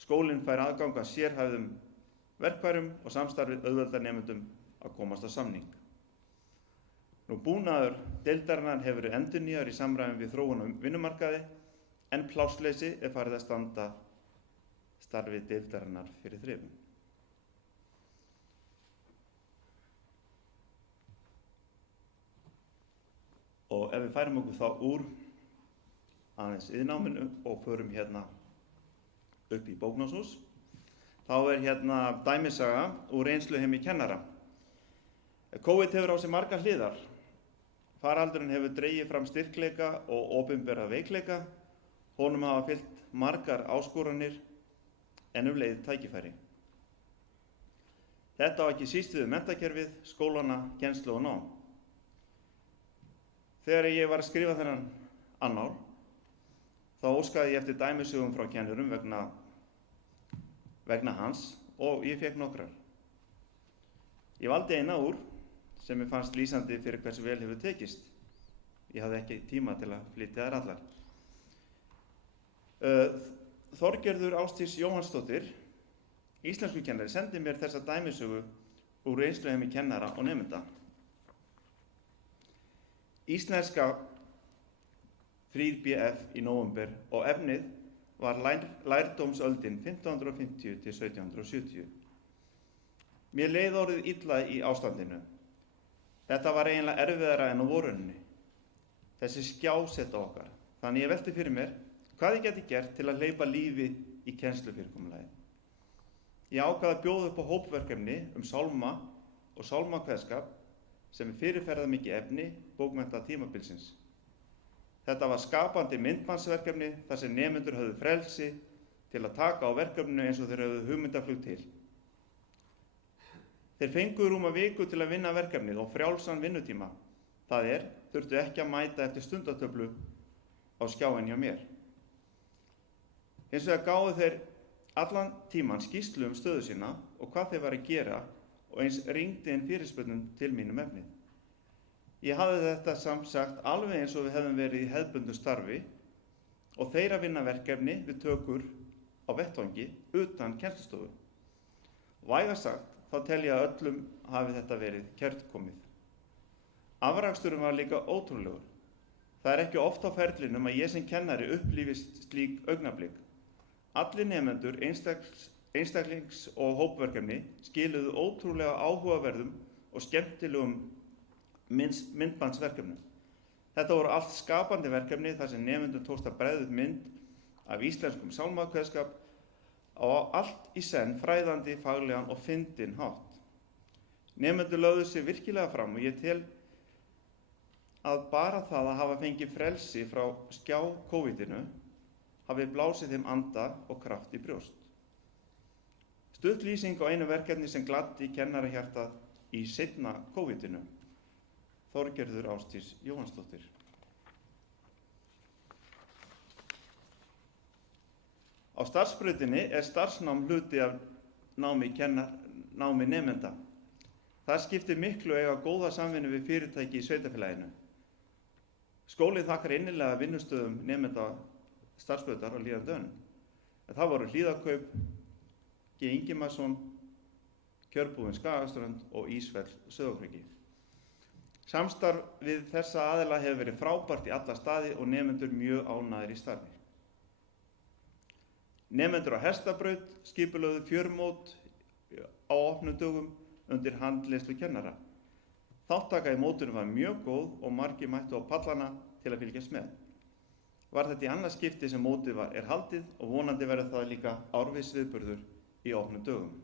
skólinn fær aðgang að sérhæfðum verkfærum og samstarfið auðveldar nemendum að komast á samning. Búnaður deildarinnar hefur verið endurnýjaður í samræmi við þróun á vinnumarkaði, en plássleysi er farið að standa starfi deildarinnar fyrir þrifum. Og ef við færum okkur þá úr aðeins iðnnáminu og förum upp í bóknámshús, þá er dæmisaga úr reynsluheimi kennara. COVID hefur á sig margar hliðar. Faraldurinn hefur dregið fram styrkleika og opinbera veikleika. Honum hafa fylgt margar áskoranir en leið tækifæri. Þetta á ekki síst við menntakerfið, skólana, kennslu og nám. Þegar ég var að skrifa þennan annál, þá óskaði ég eftir dæmisögum frá kennurum vegna hans og ég fékk nokkrar. Ég valdi eina úr sem mér fannst lýsandi fyrir hversu vel hefur tekist. Ég hafði ekki tíma til að flytja þær allar. Þorgerður Ásdís Jóhannsdóttir, íslenskukennari, sendi mér þessa dæmisögu úr reynsluheimi kennara og nemenda. Íslenska 3BF í nóvember og efnið var lærdómsöldin 1550 til 1770. Mér leið orðið illa í ástandinu. Þetta var eiginlega erfiðara en á vorunni. Þessi skjáseta okkar, Þannig ég velti fyrir mér hvað ég geti gert til að hleypa lífi í kennslufyrirkomulagi. Ég ákvað að bjóða upp á hópverkefni sálma og sálmakveðskap sem er fyrirferðarmikið efni bókmennta tímabilsins. Þetta var skapandi myndbandsverkefni þar sem nemendur höfðu frelsi til að taka á verkefninu eins og þeir höfðu hugmyndaflug til. Þeir fengu rúma viku til að vinna verkefnið og frjálsan vinnutíma. Það er, þurftu ekki að mæta eftir stundatöflu á skjáinn hjá mér. Hins vegar gáfu þeir allan tíman skýrslu stöðu sína og hvað þeir var að gera og eins ringdi inn fyrirspurnum til mínum efnið. Ég hafði þetta samsagt alveg eins og við hefðum verið í hefðbundnu starfi og þeir að vinna verkefni við tökur á vettvangi utan kennslustofu. Vægast sagt, þá tel ég að öllum hafi þetta verið kærkomið. Afraksturinn var líka ótrúlegur. Það er ekki oft á ferlinum að ég sem kennari upplifist slík augnablik. Allir nemendur, einstaklings- og hópverkefni skiluðu ótrúlega áhugaverðum og skemmtilegum myndbandsverkefnum. Þetta voru allt skapandi verkefni þar sem nemendum tókst að bregða upp mynd af íslenskum sálmakveðskap á allt í senn fræðandi, faglegan og fyndinn hátt. Nemendur lögðu sig virkilega fram og ég tel að bara það að hafa fengið frelsi frá skjá COVID-inu hafi blásið þeim anda og kraft í brjóst. Stutt lýsing á einu verkefni sem gladdi kennarahjartað í seinna COVID-inu. Þorgerður Ásdís Jóhannsdóttir. Á starfsbrautinni er starfsnám hluti af námi nemenda. Það skiptir miklu að eiga góða samvinnu við fyrirtæki í sveitarfélaginu. Skólinn þakkar innilega vinnustöðum nemenda starfsbrautar á líðandi önn. Það voru Hlíðakaup, G. Ingimarsson, Kjörbúðin Skagaströnd og Ísfell Sauðárkróki. Samstarf við þessa aðila hefur verið frábært í alla staði og nemendur mjög ánægðir í starfi. Nemendur á Hestabraut skipulögðu fjörmót á opnum dögum undir handleiðslu kennara. Þáttaka í mótunum var mjög góð og margir mættu á pallana til að fylgjast með. Var þetta í annað skipti sem mótið er haldið og vonandi verður það líka árviss viðburður í opnum dögum.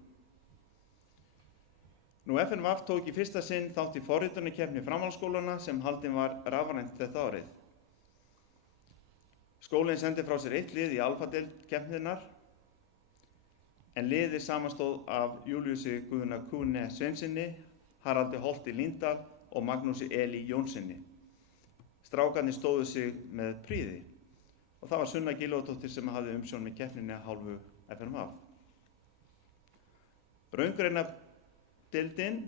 FNVAF tók í fyrsta sinn þátt í forritunarkeppni framhaldsskólana sem haldin var rafrænt þetta árið. Skólinn sendi frá sér 1 lið í alfadeild keppninnar en liðið samanstóð af Júlíusi Guðna Kúne Sveinsinni, Haraldi Holti Líndal og Magnúsi Eli Jónsinni. Strákarnir stóðu sig með prýði og það var Sunna Gylfadóttir sem hafði umsjón með keppninni af hálfu FNVAF. Raungreinadeildin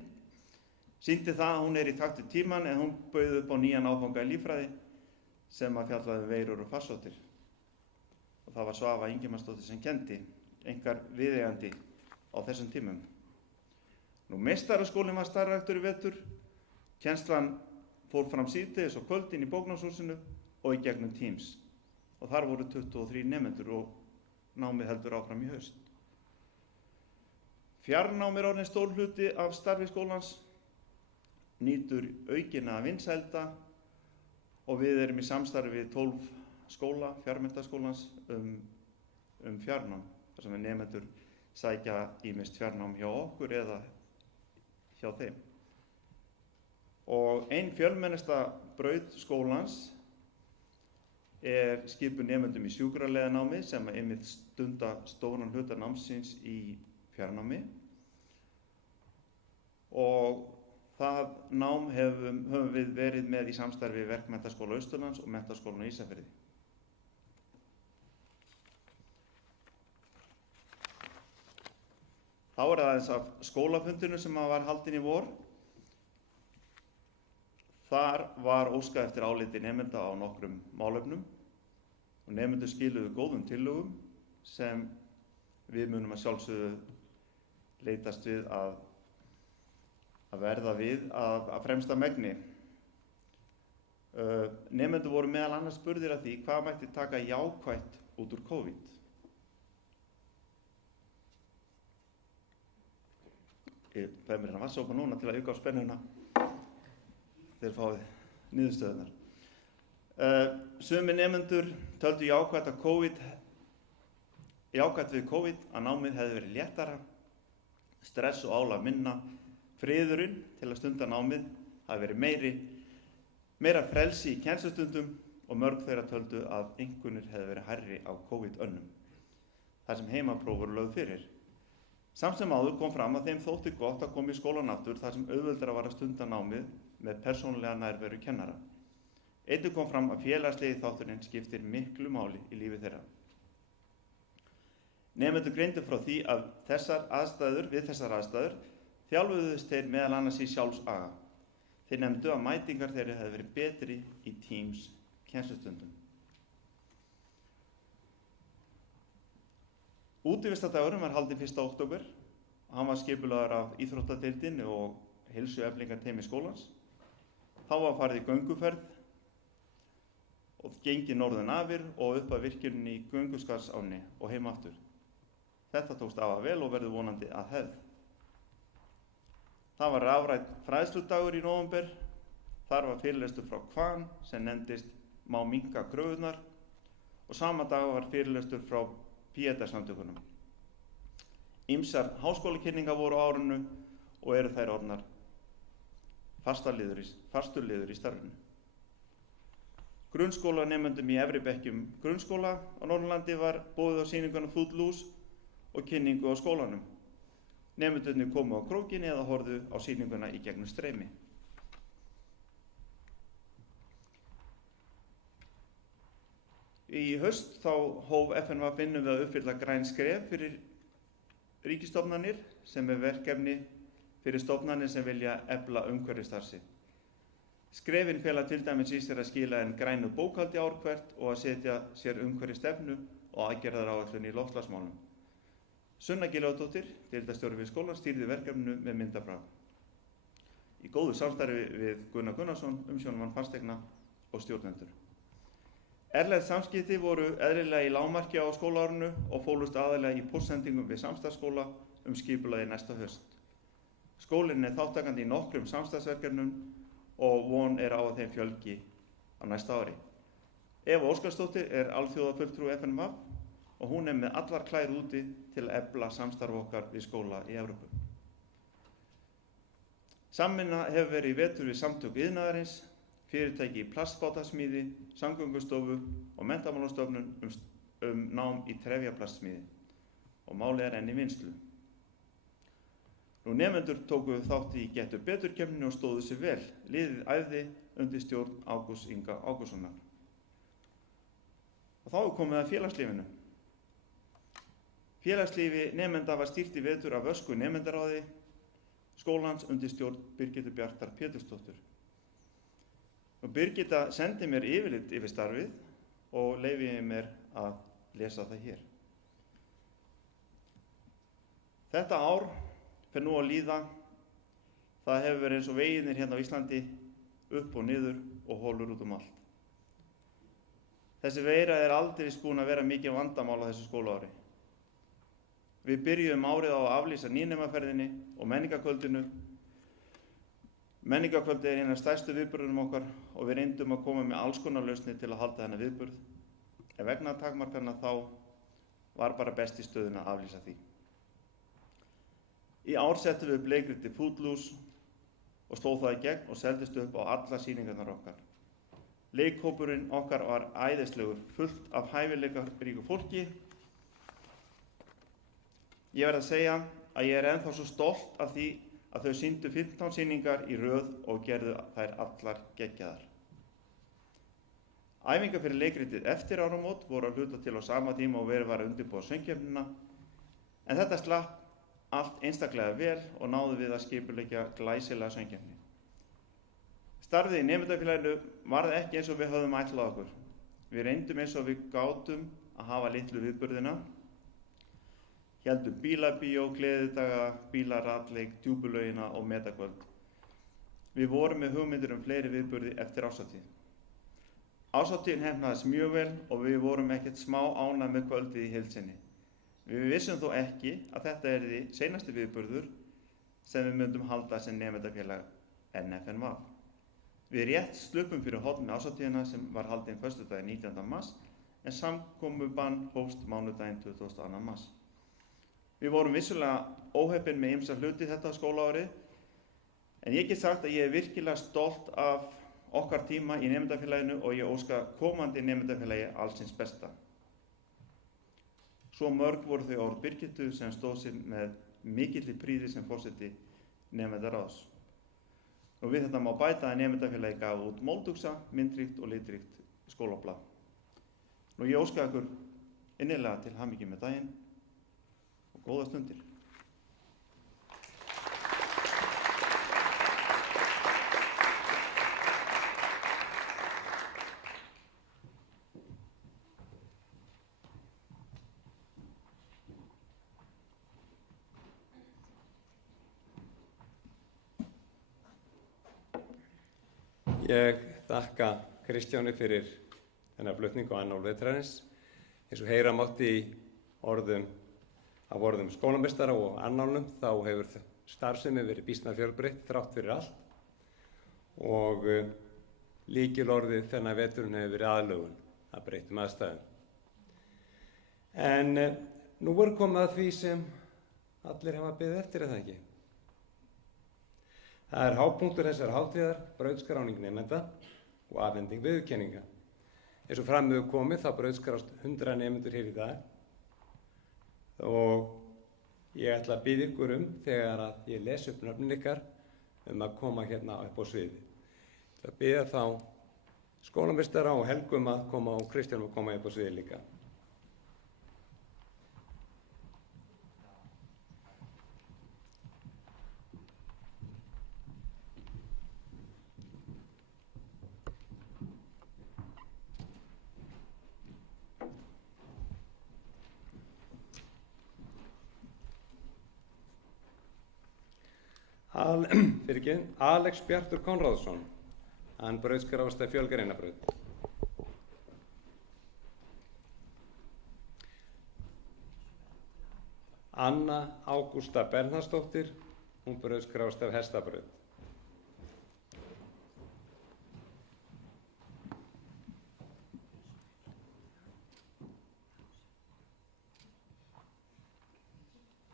sýndi það að hún er í takt við tímann en hún bauð upp á nýjan áfanga í líffræði sem að fjallaði veirur og farsóttir. Og það var Svafa Ingimarsdóttir sem kenndi, einkar viðeigandi á þessum tímum. Meistaraskólinn var starfræktur í vetur, kennslan fór fram síðdegis og kvöldin í bóknámshúsinu og í gegnum Teams. Og þar voru 23 nemendur og námið heldur áfram í haust. Fjarnám er orðinn stór hluti af starfi skólans, nýtur aukinna vinsælda og við erum í samstarfi við 12 skóla, fjarmenntaskólans fjarnám, þar sem nemendur sækja ýmist fjarnám hjá okkur eða hjá þeim. Og ein fjölmennasta braut skólans er skipun nemendum í sjúkraliðanámi sem einmitt stunda stóran hluta námsins í fjarnámi og það nám höfum við verið með í samstarfi við Verkmenntaskóla Austurlands og Menntaskólann á Ísafirði. Þá er það aðeins af skólafundinu sem var haldinn í vor. Þar var óskað eftir áliti nemenda á nokkrum málefnum og nemendur skiluðu góðum tillögum sem við munum að sjálfsögðu leitast við að verða við að fremsta megni. Nemendur voru meðal annars spurðir að því hvað mætti taka jákvætt út úr COVID. Ég fæ mér hérna vatnsópa núna til að auka á spennuna þegar fáið niðurstöðunar. Sumir nemendur töldu jákvætt við COVID að námið hefði verið léttara, stress og álag minna, friðurinn til að stunda námið hafi verið meira frelsi í kennslustundum og mörg þeirra töldu að einkunnir hefði verið hærri á COVID-önnum, þar sem heimapróf voru lögð fyrir. Samt sem áður kom fram að þeim þótti gott að koma í skólan aftur þar sem auðveldara var að stunda námið með persónulega nærveru kennara. Einnig kom fram að félagslegi þátturinn skiptir miklu máli í lífi þeirra. Nemendur greindu frá því að við þessar aðstæður þjálfuðust þeir meðal annars í sjálfsaga. Þeir nefndu að mætingar þeirra hefði verið betri í Teams kennslustundum. Útivistardagurinn var haldinn 1. október. Hann var skipulagður af íþróttadeildinni og heilsueflingarteymi skólans. Þá var farið í gönguferð og gengið norðan afir og upp að virkjuninni í Gönguskarðsánni og heim aftur. Þetta tókst afar vel og verður vonandi að hefð. Það var rafrænn fræðsludagur í nóvember. Þar var fyrirlestur frá Hvan sem nefndist Má minnka kröfurnar og sama dag var fyrirlestur frá Píeta-samtökunum. Ýmsar háskólakynningar voru á árinu og eru þær orðnar fastur liður í starfinu. Grunnskólanemendum í efri bekkjum grunnskóla á Norðurlandi var boðið á sýninguna Footloose og kynningu á skólanum. Nemendurnir komu á krókinni eða horfðu á sýninguna í gegnum streymi. Í haust þá hóf FNV vinnu við að uppfylla græn skref fyrir ríkisstofnanir sem verkefni fyrir stofnanir sem vilja efla umhverfisstarfsemi. Skrefin fela til dæmis í sér að skila en grænu bókhaldi ár hvert og að setja sér umhverfisstefnu og aðgerðaráætlun í loftslagsmálum. Sunna Gylfadóttir, deildarstjóri við skólann, stýrði verkefninu með myndabrag. Í góðu samstarfi við Gunnar Gunnarsson, umsjónarmann fasteigna og stjórnendur. Erlend samskipti voru eðlilega í lágmarki á skólaárinu og fólust aðallega í póstsendingum við samstarfsskóla skipulagi næsta haust. Skólinn er þáttakandi í nokkrum samstarfsverkefnum og von er á að þeim fjölgi á næsta ári. Eva Óskarsdóttir er alþjóðafulltrúi FNV og hún er með allar klær úti til að efla samstarf okkar við skóla í Evrópu. Samvinna hefur verið í vetur við samtök iðnaðarins, fyrirtæki í plastbátasmíði, samgöngustofu og menntamálastofnun nám í trefjaplastsmíði og málið er enn í vinnslu. Nemendur tóku þátt í Gettu betur-keppninni og stóðu sig vel. Liðið æfði undir stjórn Ágústs Inga Ágústssonar. Og þá er komið að félagslífinu. Félagslífi nemenda var stýrt í vetur af Ösku nemendaráði skólans undir stjórn Birgittu Bjartar Pétursdóttur. Birgitta sendi mér yfirlit yfir starfið og leyfi mér að lesa það hér. Þetta ár fer nú að líða. Það hefur verið eins og veginir hérna á Íslandi upp og niður og holur út allt. Þessi veira er aldrei búin að vera mikið vandamál á þessu skólaári. Við byrjuðum árið á að aflýsa nýnemaferðinni og menningarkvöldinu. Menningarkvöldið er einn af stærstu viðburðunum okkar og við reyndum að koma með alls konar lausnir til að halda þennan viðburð. En vegna takmarkana þá var bara best í stöðuna að aflýsa því. Í ár settum við upp leikritið Footloose og stóð það í gegn og seldist upp á alla sýningarnar okkar. Leikhópurinn okkar var æðislegur, fullt af hæfileikaríku fólki. Ég verð að segja að ég er ennþá svo stolt af því að þau sýndu 15 sýningar í röð og gerðu þær allar geggjaðar. Æfingar fyrir leikritið eftir áramót voru að hluta til á sama tíma og verið var að undirbúa söngkeppnina, en þetta slapp allt einstaklega vel og náðu við að skipuleggja glæsilega söngkeppni. Starfið í nemendafélaginu varð ekki eins og við höfðum ætlað okkur. Við reyndum eins og við gátum að hafa litlu viðburðina, héldum bílabíó, gleðidaga, bílaralleik, djúpulaugina og metakvöld. Við vorum með hugmyndir fleiri viðburði eftir árshátíð. Árshátíðin heppnaðist mjög vel og við vorum ekkert smá ánægð með kvöldið í heild sinni. Við vissum þó ekki að þetta yrði seinasti viðburður sem við myndum halda sem nemendafélag NFNV. Við rétt slupum fyrir horn með ásatíðina sem var haldin föstudaginn 19. mars en samkomubann hófst mánudaginn 22. mars. Við vorum vissulega óheppin með ýmsa hluti þetta skólaárið en ég get sagt að ég er virkilega stolt af okkar tíma í nemendafélaginu og ég óska komandi nemendafélagi allsins besta. Svo mörg voru þau orð Birgittu sem stóð sig með mikilli prýði sem forseti nemendaráðs. Og við þetta má bæta að nemendafélagi gaf út móldugsa, myndríkt og litríkt skólablað. Nú ég óska ykkur innilega til hamingju með daginn og góða stundir. Ég þakka Kristjáni fyrir þennan flutning á annál vetrarins. Eins og heyra mátti í orðum skólameistara og annálnum þá hefur starfsemi verið býsna fjölbreytt þrátt fyrir allt og lykilorðið þennan veturinn hefur verið aðlögun að breyttum aðstæðum. En nú er komið að því sem allir hafa beðið eftir, er það ekki? Það er hápunktur þessar hátíðar, brautskráning nemenda og afhending viðurkenninga. Eins og fram hefur komið þá brautskrást 100 nemendur hér í dag og ég ætla að biðja ykkur þegar að ég les upp nöfnin ykkar að koma hérna upp á sviði. Ég ætla að biðja þá skólameistara og Helgu að koma og Kristján að koma upp á sviði líka. Alex Bjartur Konráðsson, hann brautskrást að fjölgreinabraut. Anna Ágústa Bernhardsdóttir, hún brautskrást af hestabraut.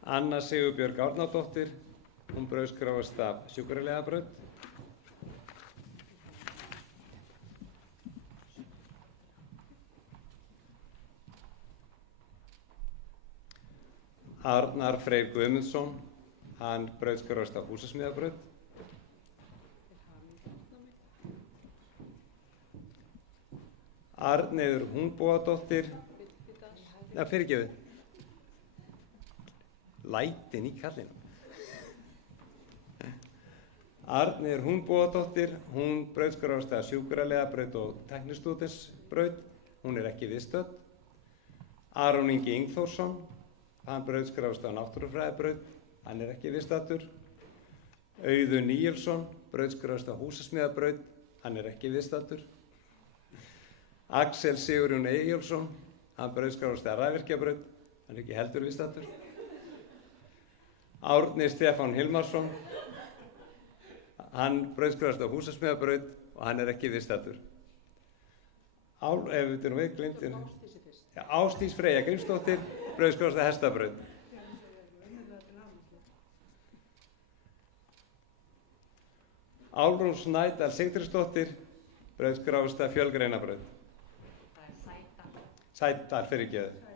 Anna Sigurbjörg Árnadóttir, hún brautskrást af sjúkraliðabraut. Arnar Freyr Guðmundsson, hann brautskrást af húsasmíðabraut. Arnheiður Húnbóadóttir, fyrirgefið, lætin í kallinu. Arnheiður Húnbóadóttir, hún brautskrást af sjúkraliðabraut og tæknistúdensbraut, hún er ekki viðstödd. Aron Ingi Ingþórsson, hann brautskrást af náttúrufræðibraut, hann er ekki viðstaddur. Auður Níelsson, brautskrást af húsasmíðabraut, hann er ekki viðstaddur. Axel Sigurjón Eyjólfsson, hann brautskrást af rafvirkjabraut, hann er ekki heldur viðstaddur. Árni Stefán Hilmarsson, hann brautskrást af húsasmíðabraut og hann er ekki viðstaddur. Ásdís Freyja Grímsdóttir, brautskrást af hestabraut. Álfrún Snædal Sigtryggsdóttir, brautskrást af fjölgreinabraut. Sædal, fyrirgefðu.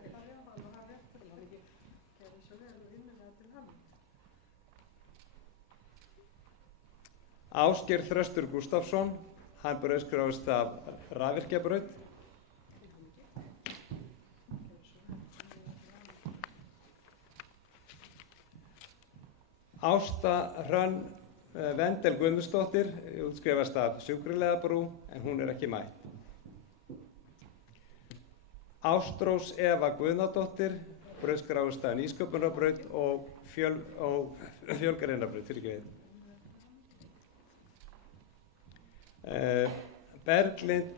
Ásgeir Þröstur Gústafsson, hann brautskrást af rafvirkjabraut. Ásta Hrönn Vendel Guðmundsdóttir, útskrifast af sjúkraliðabrú en hún er ekki mætt. Ástrós Eva Guðnadóttir, brautskrást af nýsköpunarbraut og fjölgreinabraut, fyrirgefið. Berglind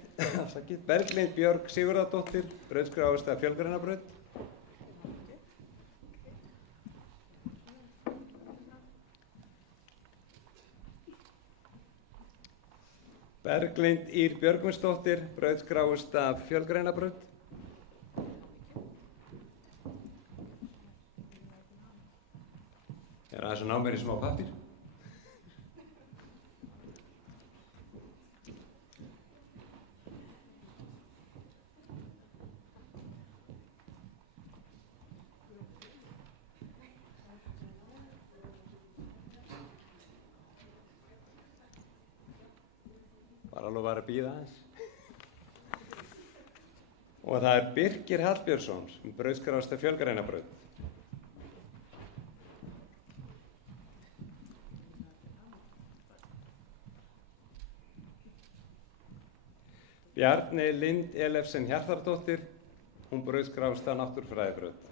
Björg Sigurðardóttir, brautskrást af fjölgreinabraut. Berglind Ýr Björgvinsdóttir, brauðskráist af fjölgreinabraut. Ég er aðeins að ná mér í smá pappír. Bara alveg var að bíða aðeins. Og það er Birkir Hallbjörnsson sem brauðskráist af fjölgreinabraut. Bjarni Lind Elefsen Hjartardóttir, hún brauðskráist af náttúrufræðibraut.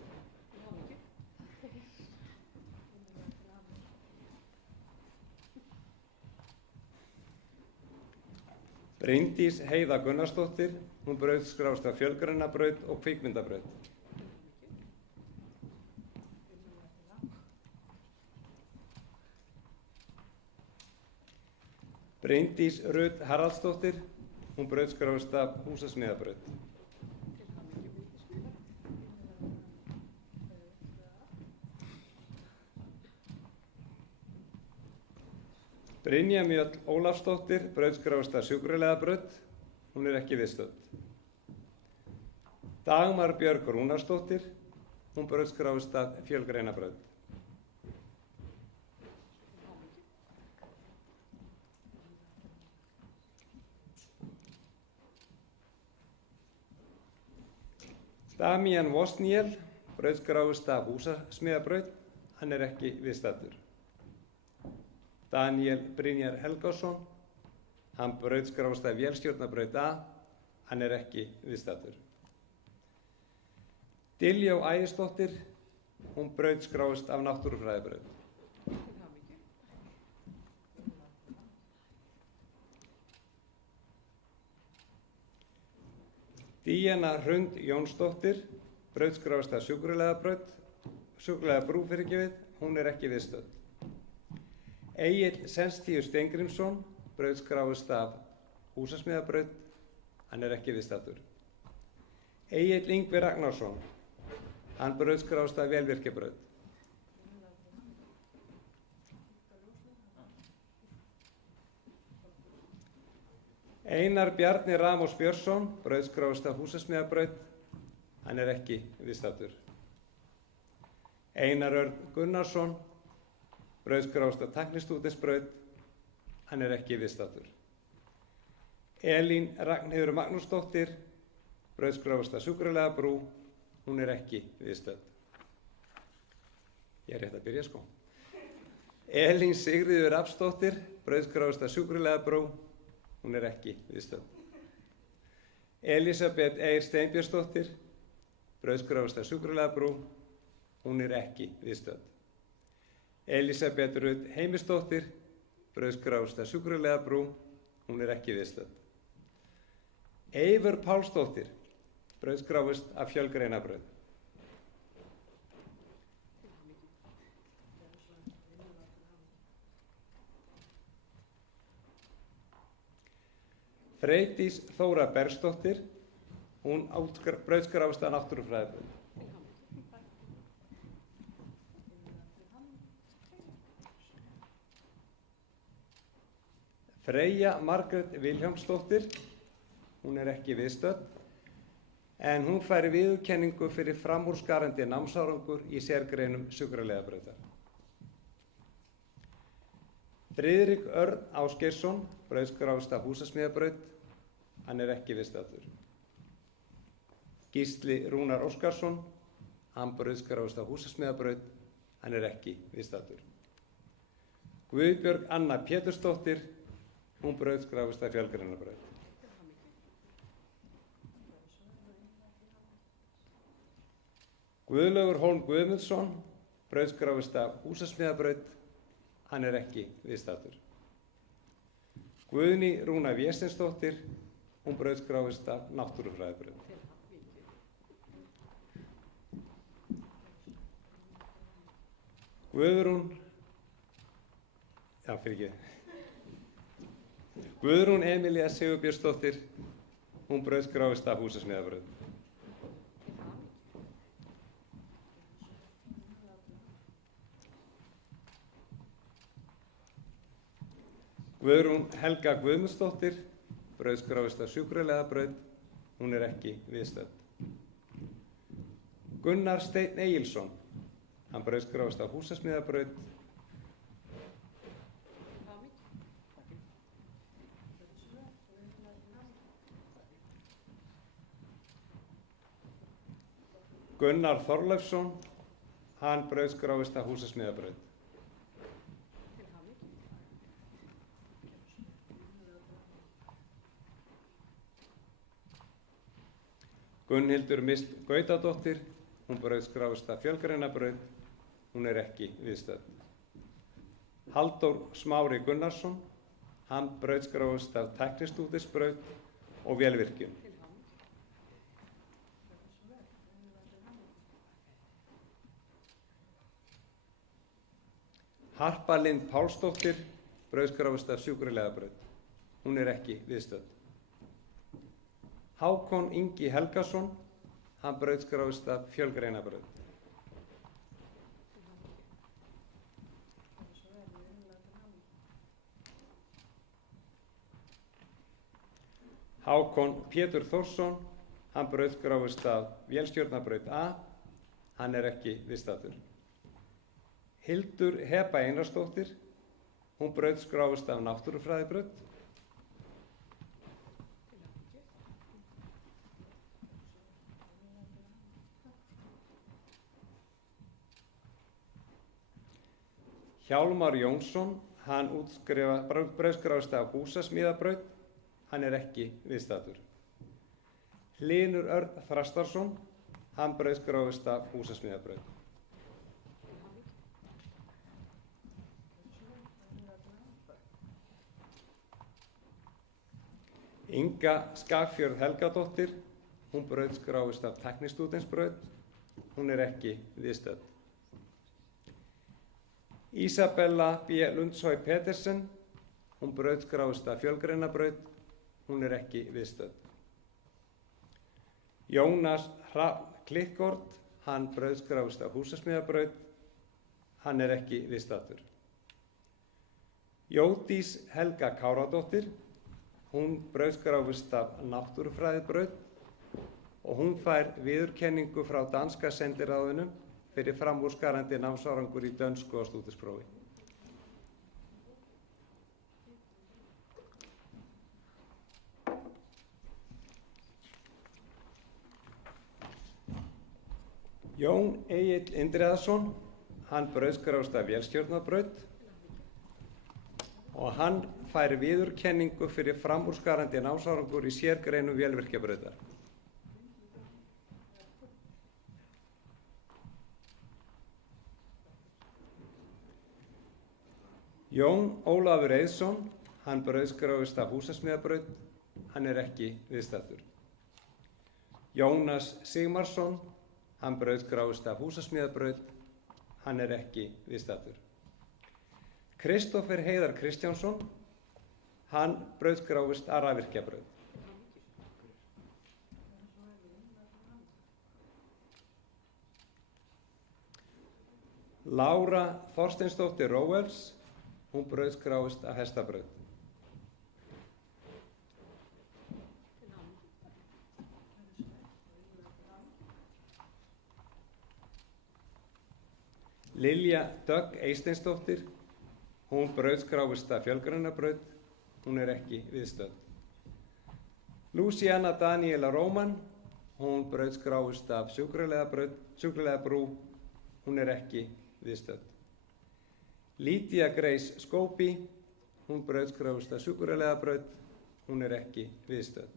Bryndís Heiða Gunnarsdóttir, hún brauðskráist af fjölgreinabraut og kvikmyndabraut. Bryndís Rut Haraldsdóttir, hún brauðskráist af húsasmiðabraut. Brynja Mjöll Ólafsdóttir, brauðskráist af sjúkraliðabraut, hún er ekki viðstödd. Dagmar Björg Rúnarsdóttir, hún brauðskráist af fjölgreinabraut. Damian Vosniel, brauðskráist af húsasmiðabraut, hann er ekki viðstaddur. Daniel Brynjar Helgason, hann brauðskráist af vélstjórnabraut A, hann er ekki viðstaddur. Diljá Ægisdóttir, hún brauðskráist af náttúrufræðibraut. Díana Hrund Jónsdóttir, brauðskráist af sjúkraliðabrú fyrirgefið, hún er ekki viðstödd. Egill Senstíus Steingrímsson, brauðskráist af húsasmiðabraut, hann er ekki viðstaddur. Egill Ingvi Ragnarsson, hann brauðskráist af vélvirkjabraut. Einar Bjarni Ramos Björnsson, brauðskráist af húsasmiðabraut, hann er ekki viðstaddur. Einar Örn Gunnarsson, brauðskráist af tæknistúdensbraut, hann er ekki viðstaddur. Elín Ragnheiður Magnúsdóttir, brauðskráist af sjúkraliðabrú, hún er ekki viðstödd. Ég er rétt að byrja sko. Elín Sigríður Rafnsdóttir, brauðskráist af sjúkraliðabrú, hún er ekki viðstödd. Elísabet Eir Steinbjörnsdóttir, brauðskráist af sjúkraliðabrú, hún er ekki viðstödd. Elísabet Rut Heimisdóttir, brauðskráist af sjúkraliðabrú, hún er ekki viðstödd. Eivör Pálsdóttir, brauðskráist af fjölgreinabraut. Freydís Þóra Bergsdóttir, hún brauðskráist af náttúrufræðibraut. Freyja Margrét Vilhjálmsdóttir, hún er ekki viðstödd, en hún fær viðurkenningu fyrir framúrskarandi námsárangur í sérgreinum sjúkraliðabrautar. Friðrik Örn Ásgeirsson, brauðskráist af húsasmiðabraut, hann er ekki viðstaddur. Gísli Rúnar Óskarsson, hann brauðskráist af húsasmiðabraut, hann er ekki viðstaddur. Guðbjörg Anna Pétursdóttir, hún brauðskráist af fjölgreinabraut. Guðlaugur Hólm Guðmundsson, brauðskráist af húsasmiðabraut, hann er ekki viðstaddur. Guðný Rúna Vésteinsdóttir, hún brauðskráist af náttúrufræðibraut. Guðrún, Guðrún Emilía Sigurbjörnsdóttir, hún brauðskráist af húsasmiðabrauð. Guðrún Helga Guðmundsdóttir, brauðskráist af sjúkraliðabrauð, hún er ekki viðstödd. Gunnar Steinn Egilsson, hann brauðskráist af húsasmiðabrauð. Gunnar Þorleifsson, hann brauðskráist af húsasmiðabrauð. Gunnhildur Mist Gautadóttir, hún brauðskráist af fjölgreinabrauð, hún er ekki viðstödd. Halldór Smári Gunnarsson, hann brauðskráist af tæknistúdisbrauð og vélvirkjun. Harpa Lind Pálsdóttir, brauðskráist af sjúkraliðabrauð, hún er ekki viðstödd. Hákon Ingi Helgason, hann brauðskráist af fjölgreinabrauð. Hákon Pétur Þórsson, hann brauðskráist af vélstjórnarbraut A, hann er ekki viðstaddur. Hildur Heba Einarsdóttir, hún brauðskráist af náttúrufræðibraut. Hjálmar Jónsson, hann brauðskráist af húsasmíðabraut, hann er ekki viðstaddur. Hlynur Örn Þrastarsson, hann brauðskráist af húsasmíðabraut. Inga Skagfjörð Helgadóttir, hún brauðskráist af tæknistúdensbraut, hún er ekki viðstödd. Ísabella B. Lundshøj Petersen, hún brauðskráist af fjölgreinabraut, hún er ekki viðstödd. Jónas Hrafn Klikkord, hann brauðskráist af húsasmíðabraut, hann er ekki viðstaddur. Jódís Helga Káradóttir, hún brauðskráist af náttúrufræðibraut og hún fær viðurkenningu frá danska sendiráðinu fyrir framúrskarandi námsárangur í dönsku og stúdentsprófi. Jón Egill Indriðason, hann brauðskráist af vélstjórnarbraut og hann fær viðurkenningu fyrir framúrskarandi námsárangur í sérgreinum vélvirkjabrautar. Jón Ólafur Eiðsson, hann brauðskráist af húsasmíðabraut, hann er ekki viðstaddur. Jónas Sigmarsson, hann brauðskráist af húsasmíðabraut, hann er ekki viðstaddur. Kristófer Heiðar Kristjánsson, hann brauðskráist af rafvirkjabraut. Lára Þorsteinsdóttir Róelfs, hún brauðskráist af hestabraut. Lilja Dögg Eysteinsdóttir, hún brauðskráist af fjölgreinabraut, hún er ekki viðstödd. Luciana Daniela Róman, hún brauðskráist af sjúkraliðabrú, hún er ekki viðstödd. Lídia Grace Skópi, hún brauðskráist af sjúkraliðabraut, hún er ekki viðstödd.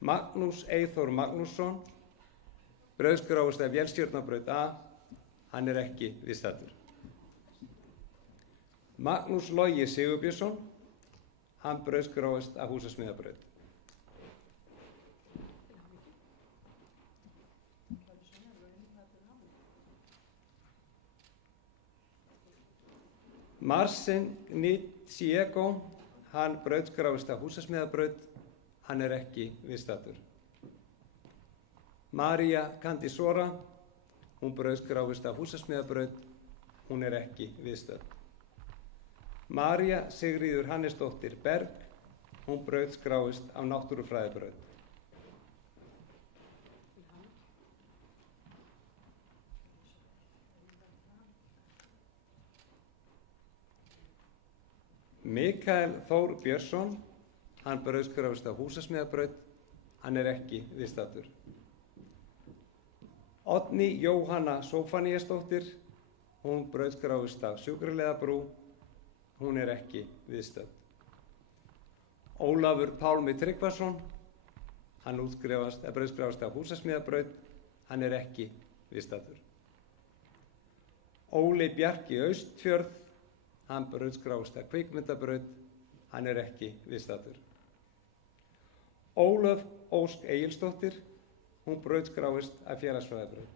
Magnús Eyþór Magnússon, brauðskráist af vélstjórnarbraut A, hann er ekki viðstaddur. Magnús Logi Sigurbjörnsson, hann brauðskráist af húsasmíðabraut. Marcin Niciego, hann brautskráist á Húsasmiðabraut, hann er ekki viðstaddur. María Kandísora, hún brautskráist á Húsasmiðabraut, hún er ekki viðstödd. María Sigríður Hannesdóttir Berg, hún brautskráist á Náttúrufræðibraut. Mikael Þór Björnsson, hann brautskráist á Húsasmiðabraut, hann er ekki viðstaddur. Oddný Jóhanna Sófaníasdóttir, hún brautskráist á Sjúkraliðabrú, hún er ekki viðstödd. Ólafur Pálmi Tryggvason, hann brautskráist á Húsasmiðabraut, hann er ekki viðstaddur. Óli Bjarki Austfjörð, hann brautskráist á Kvikmyndabraut, hann er ekki viðstaddur. Ólöf Ósk Egilsdóttir, hún brautskráist á Félagsfræðibraut.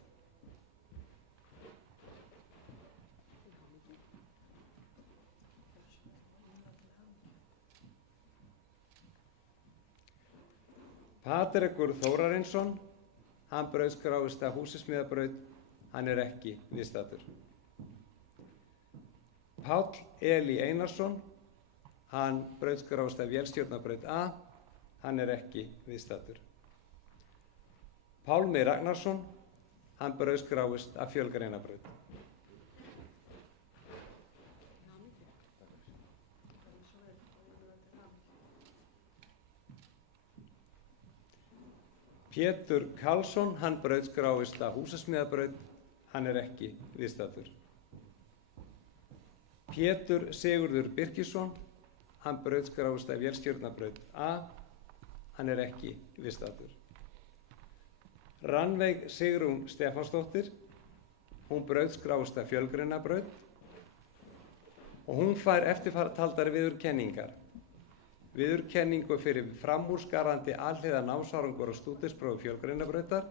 Patrekur Þórarinsson, hann brautskráist á Húsasmiðabraut, hann er ekki viðstaddur. Páll Eli Einarsson, hann brautskráist á Vélstjórnarbraut A, hann er ekki viðstaddur. Pálmi Ragnarsson, hann brautskráist á Fjölgreinabraut. Pétur Karlsson, hann brautskráist á Húsasmiðabraut, hann er ekki viðstaddur. Pétur Sigurður Birkisson, hann brautskráist á Vélstjórnarbraut A, hann er ekki viðstaddur. Rannveig Sigrún Stefánsdóttir, hún brautskráist á Fjölgreinabraut og hún fær eftirtaldar viðurkenningar. Viðurkenningu fyrir framúrskarandi alhliða námsárangur og stúdentsprófi Fjölgreinabrautar,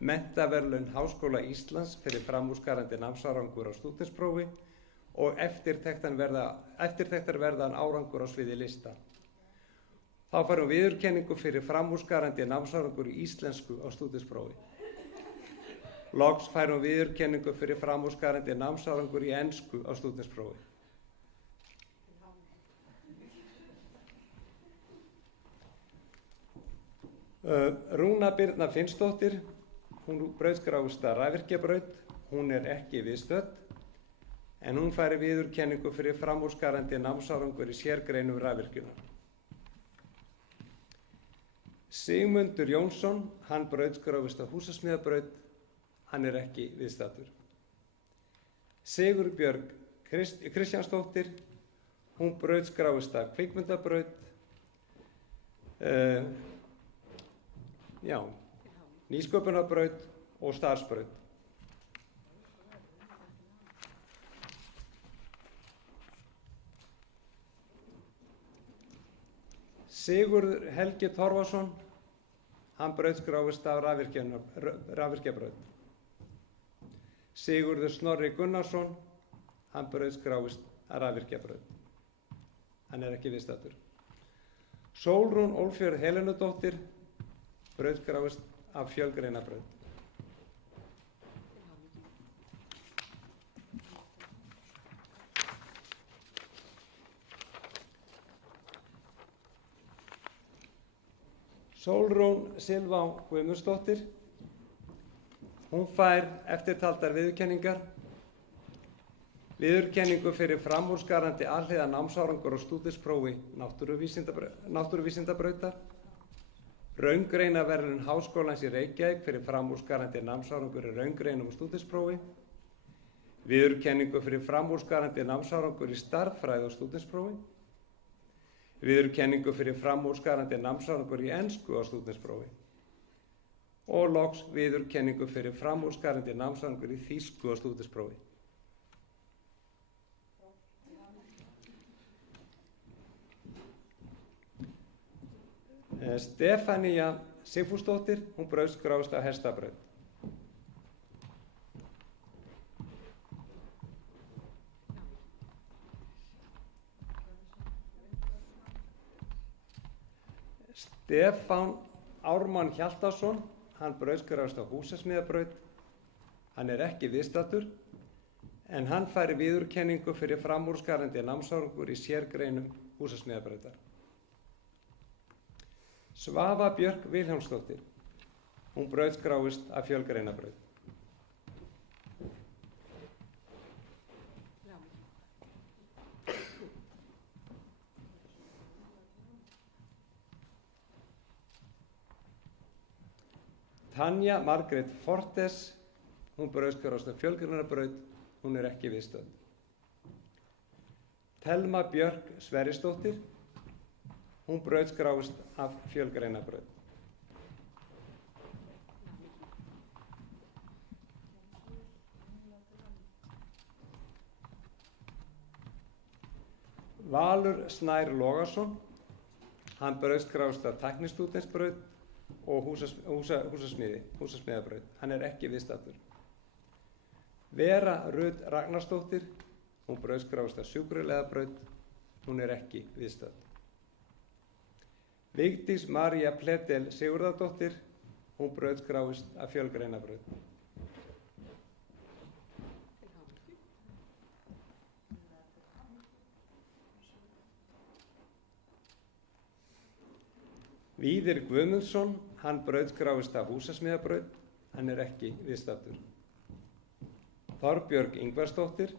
menntaverðlaun Háskóla Íslands fyrir framúrskarandi námsárangur og stúdentsprófi og eftirtektar verðan árangur á sviði lista. Þá fær hún viðurkenningu fyrir framúrskarandi námsárangur í íslensku á stúdentsprófi. Loks fær hún viðurkenningu fyrir framúrskarandi námsárangur í ensku á stúdentsprófi. Rúna Birna Finnsdóttir, hún brautskráist á Rafvirkjabraut, hún er ekki viðstödd, en hún fær viðurkenningu fyrir framúrskarandi námsárangur í sérgreinum rafvirkjunar. Sigmundur Jónsson, hann brautskráist á Húsasmiðabraut, hann er ekki viðstaddur. Sigurbjörg Kristjánsdóttir, hún brautskráist á Kvikmyndabraut, Nýsköpunarbraut og starfsbraut. Sigurður Helgi Torfason, hann brautskráist á Rafvirkjabraut. Sigurður Snorri Gunnarsson, hann brautskráist á Rafvirkjabraut. Hann er ekki viðstaddur. Sólrún Ólfjörð Helenudóttir, brautskráist á Fjölgreinabraut. Sólrún Silva Guðmundsdóttir, hún fær eftirtaldar viðurkenningar. Viðurkenningu fyrir framúrskarandi alhliða námsárangur og stúdentsprófi náttúruvísindabrautar. Raungreinaverðlaun Háskólans í Reykjavík fyrir framúrskarandi námsárangur í raungreinum og stúdentsprófi. Viðurkenningu fyrir framúrskarandi námsárangur í stærðfræði og stúdentsprófi. Viðurkenningu fyrir framúrskarandi námsárangur í ensku og stúdentsprófi. Og loks viðurkenningu fyrir framúrskarandi námsárangur í þýsku og stúdentsprófi. Stefanía Sigfúsdóttir, hún brautskráist á Hestabraut. Stefán Ármann Hjaltason, hann brauðskráist á Húsasmiðabraut. Hann er ekki viðstaddur, en hann fær viðurkenningu fyrir framúrskarandi námsárangur í sérgreinum Húsasmiðabrautar. Svava Björk Vilhjálmsdóttir, hún brauðskráist af fjölgreinabraut. Tanja Margrét Fortes, hún brauðskráist af fjölgreinabraut, hún er ekki viðstödd. Telma Björk Sverrisdóttir, hún brauðskráist af fjölgreinabraut. Valur Snær Logason, hann brauðskráist af tæknistúdensbraut og húsasmiðabraut. Hann er ekki viðstaddur. Vera Rut Ragnarsdóttir, hún brauðskráist af sjúkraliðabraut, hún er ekki viðstödd. Vigdís María Pledel Sigurðardóttir, hún brauðskráist af fjölgreinabraut. Víðir Guðmundsson, hann brauðskráist af húsasmiðabraut, hann er ekki viðstaddur. Þorbjörg Ingvarsdóttir,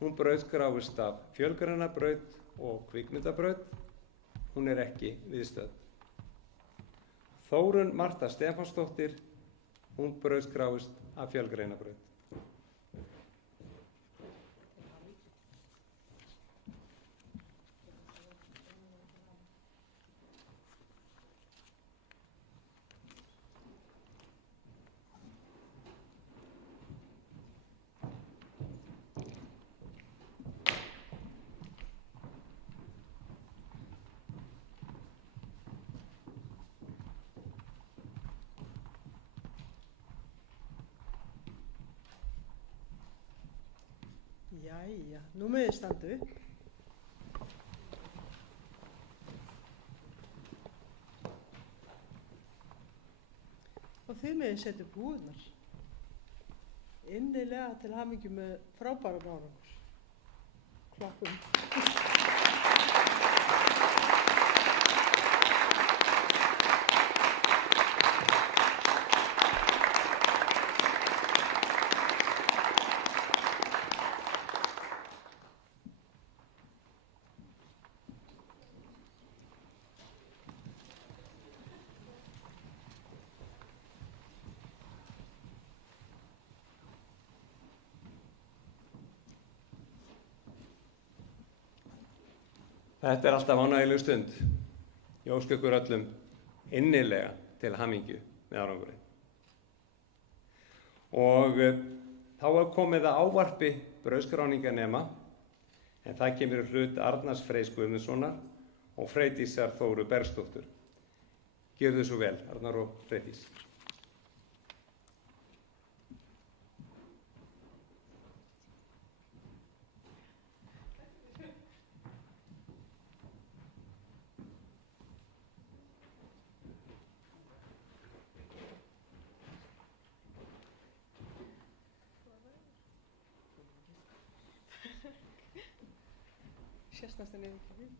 hún brauðskráist af fjölgreinabraut og kvikmyndabraut, hún er ekki viðstödd. Þórunn Marta Stefánsdóttir, hún brauðskráist af fjölgreinabraut. Jæja, nú með þið standa upp. Og þið með þið setja upp húðunar. Innilega til hamingju með frábæra árangur. Klappum. Þetta er alltaf ánægjuleg stund. Ég óska ykkur öllum innilega til hamingju með árangurinn. Og þá er komið að ávarpi brauðskráninganema, en það kemur í hlut Arnars Freys Guðmundssonar og Freydísar Þóru Bergsdóttur. Gjörðu svo vel, Arnar og Freydís. Sérstast en ekki við.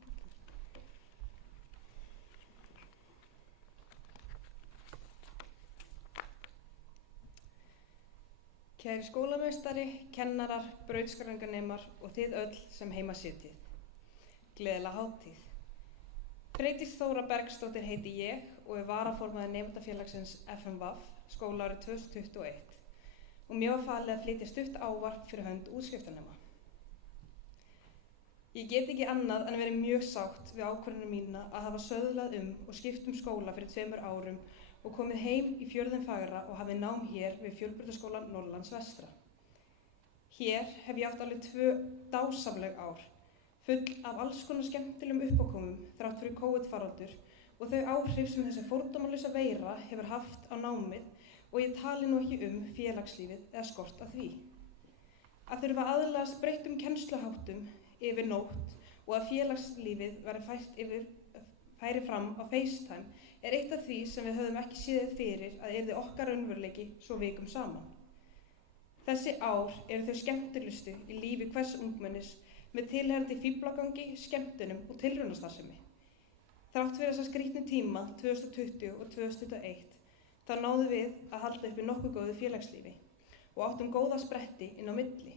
Kæri skólameistari, kennarar, brautskráninganemar og þið öll sem heima sitjið. Gleðilega hátíð. Freydís Þóra Bergsdóttir heiti ég og er varaformaður nemendafélagsins FMVAF skólaárið 2021 og mér var falið að flytja stutt ávarp fyrir hönd útskriftarnema. Ég get ekki annað en verið mjög sátt við ákvörðunum mína að hafa söðlað og skipt skóla fyrir 2 árum og komið heim í Fjörðinn fagra og hafið nám hér við Fjölbrautaskóla Norðurlands vestra. Hér hef ég átt alveg 2 dásamleg ár, full af alls konar skemmtilegum uppákomum þrátt fyrir COVID-faraldur og þau áhrif sem þessi fordómalausa veira hefur haft á námið og ég tali nú ekki félagslífið eða skort að því. Að þurfa aðlagast breyttum kennsluháttum yfir nótt og að félagslífið verði færi fram á FaceTime er eitt af því sem við höfðum ekki séð fyrir að yrði okkar raunveruleiki svo vikum saman. Þessi ár eru þau skemmtilegustu í lífi hvers ungmennis með tilheyrandi fíflagangi, skemmtunum og tilraunastarfsemi. Þrátt fyrir þessa skrítnu tíma 2020 og 2021 þá náðum við að halda uppi nokkuð góðu félagslífi og áttum góða spretti inn á milli.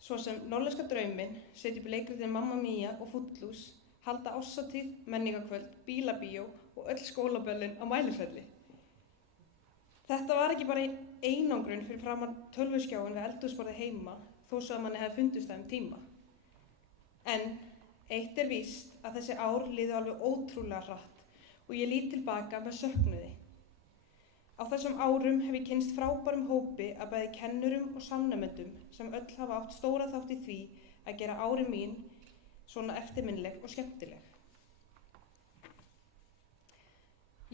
Svo sem Norðlenska drauminn, setja upp leikritin Mamma Mia og Footloose, halda ársatíð, menningarkvöld, bílabíó og öll skólaböllin á Mælifelli. Þetta var ekki bara einangrun fyrir framan tölvuskjáin við eldhúsborðið heima, þó svo að manni hefði fundist það tíma. En eitt er víst að þessi ár liðu alveg ótrúlega hratt og ég lít tilbaka með söknuði. Á þessum árum hef ég kynnst frábærum hópi af bæði kennurum og samnemendum sem öll hafa átt stóra þátt í því að gera árin mín svona eftirminnileg og skemmtileg.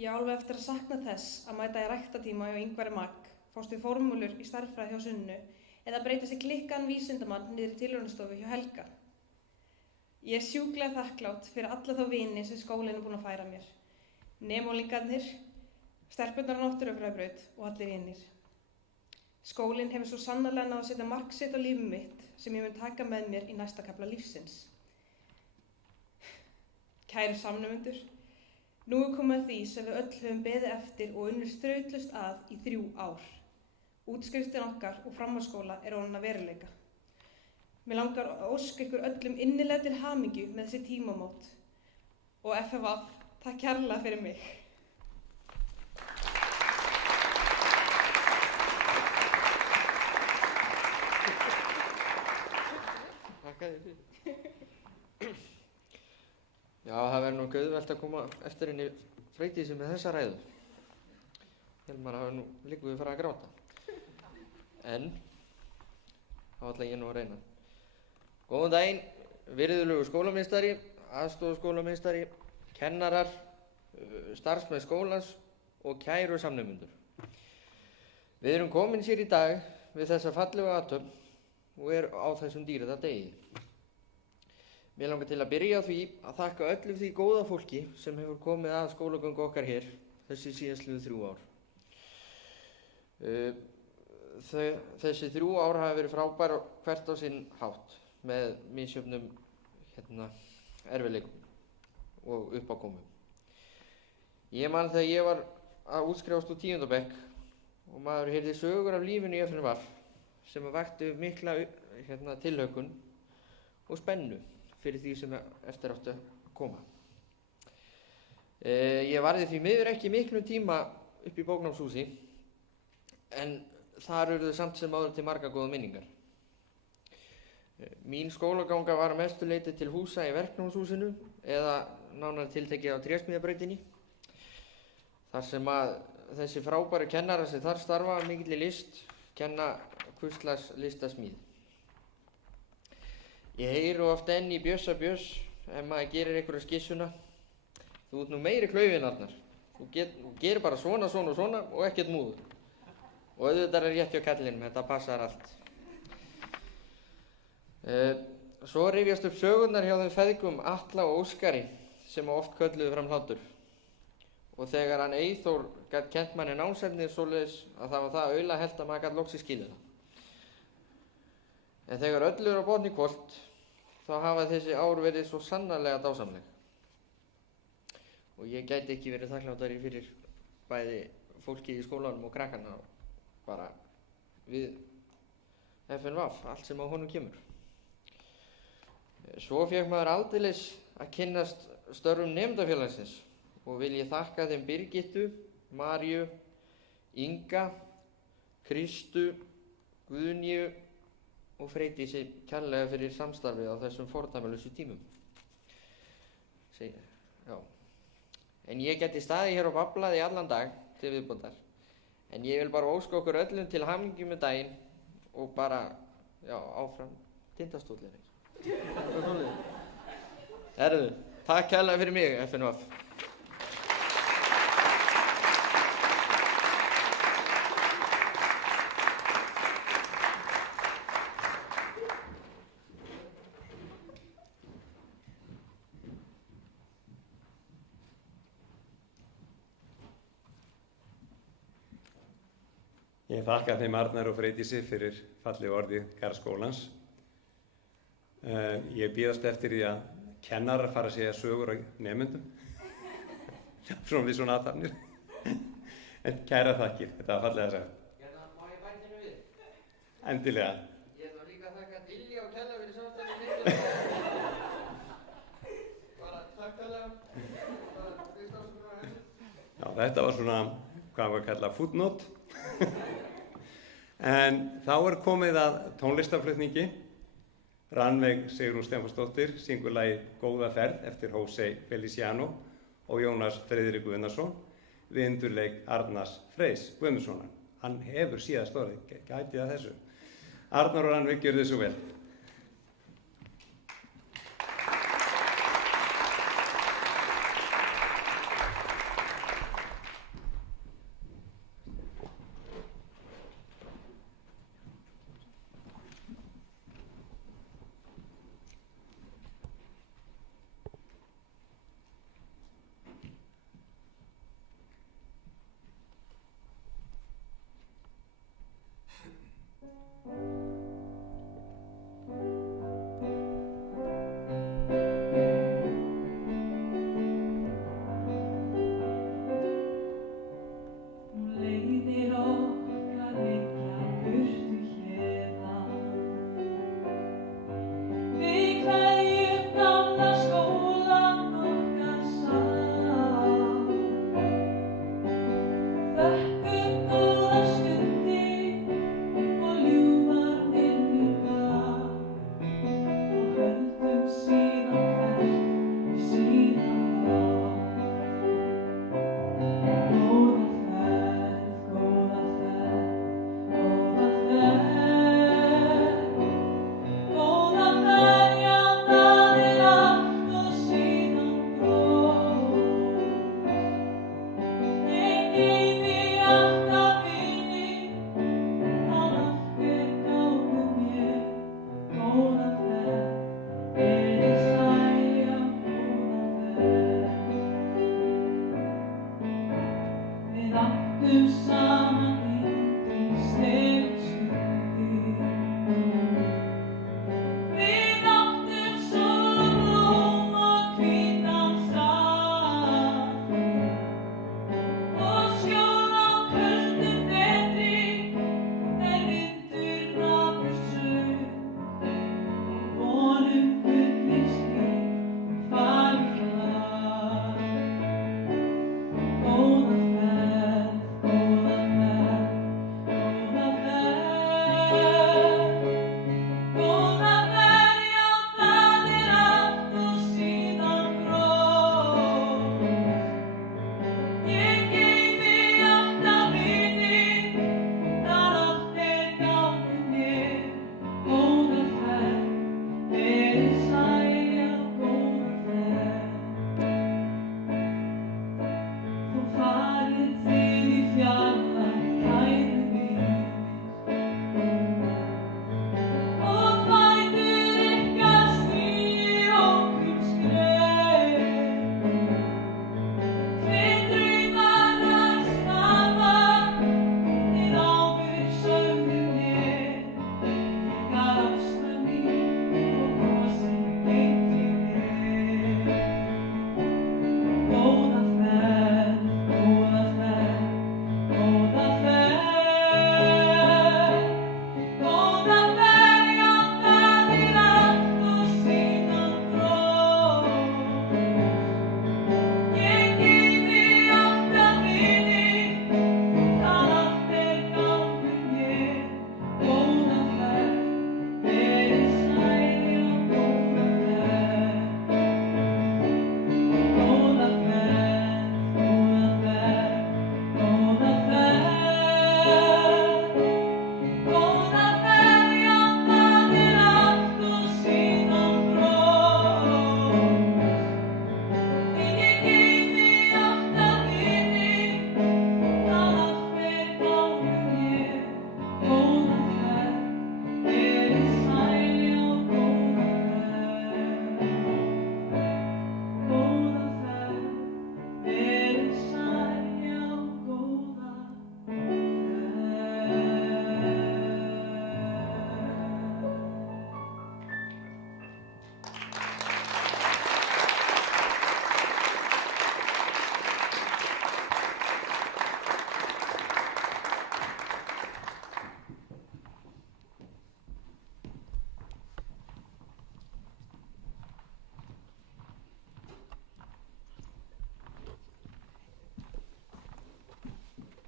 Ég á alveg eftir að sakna þess að mæta í ræktatíma hjá Ingvari Magg, fást við formúlur í stærðfræði hjá Sunnu eða breytast í klikkan vísindamann niður í tilraunastofu hjá Helga. Ég er sjúklega þakklátt fyrir alla þá vini sem skólinn er búinn að færa mér. Nemólingarnir, stelpurnar á náttúrufræðibraut og allir hinir. Skólinn hefur svo sannarlega náð að setja mark sitt á lífið mitt sem ég mun taka með mér í næsta kafla lífsins. Kæru samnemendur, nú er komið að því sem við öll höfum beðið eftir og unnið þrautlaust að í 3 ár. Útskriftin okkar og framhaldsskóla er orðin að veruleika. Mér langar að óska ykkur öllum innilega til hamingju með þessi tímamót og FFF, takk kærlega fyrir mig. Takk að þið fyrir. Já, það verður nú auðvelt að koma eftir henni Freydísi með þessa ræðu. Ég held maður hafi nú líka við farið að gráta. En þá ætla ég nú að reyna. Góðan daginn, virðulegur skólameistari, aðstoðarskólameistari, kennarar, starfsmenn skólans og kæru samnemendur. Við erum komin sér í dag við þessa fallegu athöfn og er á þessum dýrða degi. Mér langar til að byrja á því að þakka öllum því góða fólki sem hefur komið að skólagöngu okkar hér þessi síðastliðnu 3 ár. Þessi 3 ár hafa verið frábær hvert á sinn hátt með misjöfnum erfiðleikum og uppákomum. Ég man þegar ég var að útskrifast úr 10. bekk og maður heyrði sögur af lífinu í FNVAF sem vakti mikla tilhlökkun og spennu fyrir því sem eftir átti að koma. Ég varði því miður ekki miklu tíma upp í bóknámshúsi en þar urðu samt sem áður til marga góða minningar. Mín skólaganga var að mestu leyti til húsa í verknámshúsinu eða nánar tiltekið á Trésmíðabrautinni þar sem að þessi frábæru kennarar sem þar starfa af mikilli list kenna hvurslags listasmíð. Ég heyri oft enn í Bjössa Bjöss ef maður gerir einhverja skissuna. Þú ert nú meiri klaufinn, Arnar. Þú gerir bara svona, svona og svona og ekkert múður. Og auðvitað er rétt hjá kallinum, þetta passar allt. Svo rifjast upp sögurnar hjá þeim feðgum Atla og Óskari sem oft kölluðu fram hlátur. Og þegar hann Eyþór gat kennt manni námsefnið svoleiðis að það var það aulahelt að maður gat loksins skilið það. En þegar öllu er á botni hvolft, þá hafa þessi ár verið svo sannarlega dásamleg. Og ég gæti ekki verið þakklátari fyrir bæði fólki í skólanum og krakkana bara við FNVAF, allt sem á honum kemur. Svo fékk maður aldeilis að kynnast störfum nemendafélagsins og vil ég þakka þeim Birgittu, Maríu, Inga, Kristu, Guðnýju og Freydísi kærlega fyrir samstarfið á þessum fordæmalausu tímum. Já. En ég geti staðið hér og bablað í allan dag til viðbótar. En ég vil bara óska okkur öllum til hamingju með daginn og bara, já, áfram tindastóllir. Herðu, takk kærlega fyrir mig, FNVAF. Ég þakka þeim Arnar og Freydísi fyrir fallegu orði Garðskólans. Ég bíðast eftir því að kennarar fara að segja sögur á nemendum. Svona við svona aðtafnir. En kæra þakkir, þetta var fallega sagt. Hérna, má ég bæta henni við? Endilega. Ég ætla líka að þakka Dilli og Kella fyrir samstæðinu. Bara takk Kella. Já, þetta var svona, hvað var að kalla footnote. En þá er komið að tónlistarflutningi. Rannveig Sigrún Stefánsdóttir syngur lagið Góða ferð eftir José Feliciano og Jónas Friðrik Guðnason við undurleik Arnars Freys Guðmundssonar. Hann hefur síðast orðið, gætið að þessu. Arnar og Rannveig, gjörðu svo vel.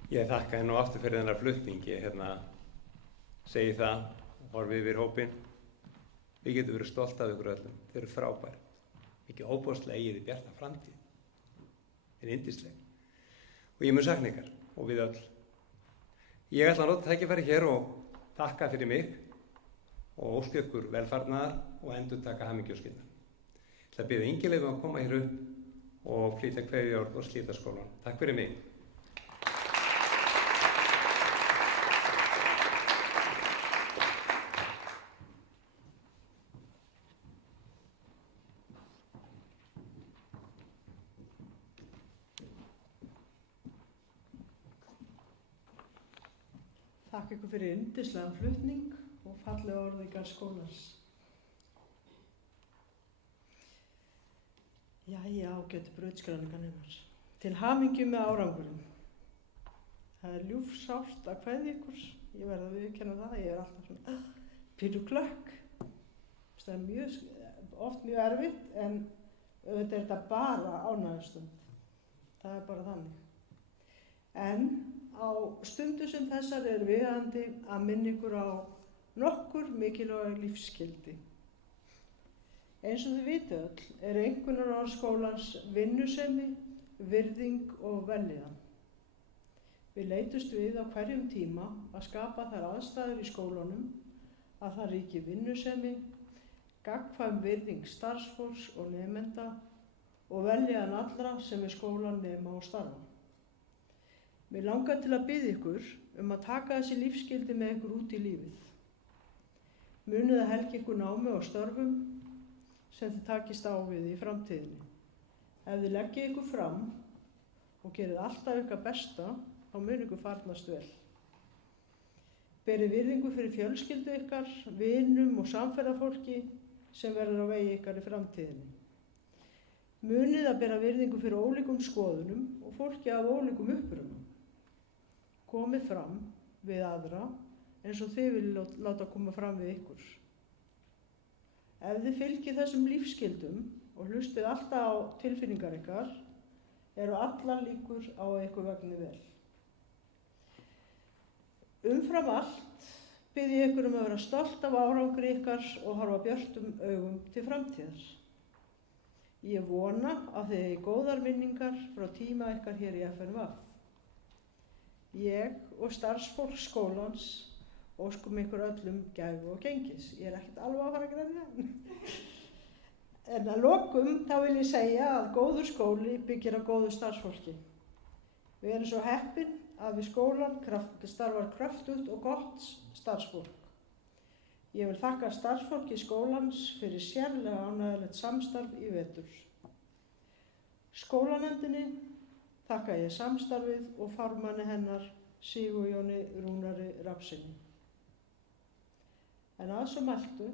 Ég þakka henn og aftur fyrir þennar flutning. Ég segi það, horfi yfir hópinn. Við getum verið stolt af ykkur öllum. Þeir eru frábær. Ekki óbúðslega eigið í bjarta framtíð. En yndisleg. Og ég mun sakna ykkar og við öll. Ég ætla að nota tækifæri hér og þakka fyrir mig og óska ykkur velfarnaðar og endurtaka hamingjuskylda. Ég ætla að biðja Ingileifu að koma hér upp og flytja kveðjuorð og slíta skólann. Takk fyrir mig. Takk ykkur fyrir yndislegan flutning og fallega orð ykkar skólans. Jæja, ágætu brautskráningarnemar. Til hamingju með árangurinn. Það er ljúfsárt að kveðja ykkur. Ég verð að viðurkenna það. Ég er alltaf svona pínu klökk. Það er oft mjög erfitt en auðvitað er þetta bara ánægjustund. Það er bara þannig. En á stundu sem þessar er viðandi að minna ykkur á nokkur mikilvæg lífsskildi. Eins og þið vitið öll er einkunnarorð skólans vinnusemi, virðing og vellíðan. Við leitumst við á hverjum tíma að skapa þær aðstæður í skólanum að það ríki vinnusemi, gagnkvæm virðing starfsfólks og nemenda og vellíðan allra sem er skólan nema og starfa. Mér langar til að biðja ykkur að taka þessi lífsskildi með ykkur út í lífið. Munið að helga ykkur námi og störfum sem þið takist á við í framtíðinni. Ef þið leggið ykkur fram og gerið alltaf ykkar besta, þá mun ykkur farnast vel. Berið virðingu fyrir fjölskyldu ykkar, vinum og samferðafólki sem verður á vegi ykkar í framtíðinni. Munið að bera virðingu fyrir ólíkum skoðunum og fólki af ólíkum upprunum. Komið fram við aðra eins og þið viljið láta koma fram við ykkur. Ef þið fylgið þessum lífsskildum og hlustið alltaf á tilfinningar ykkar, eru allar líkur á að ykkur vegni vel. Umfram allt bið ég ykkur að vera stolt af árangri ykkar og horfa björtum augum til framtíðar. Ég vona að þið eigið góðar minningar frá tíma ykkar hér í FNV. Ég og starfsfólk skólans óskum ykkur öllum gæfu og gengis. Ég er ekkert alveg að fara að grenja. En að lokum þá vil ég segja að góður skóli byggir á góðu starfsfólki. Við erum svo heppin að við skólan starfar kröftugt og gott starfsfólk. Ég vil þakka starfsfólki skólans fyrir sérlega ánægjulegt samstarf í vetur. Skólanefndinni þakka ég samstarfið og formanni hennar Sigurjóni Rúnari Rafnssyni. En að svo mæltu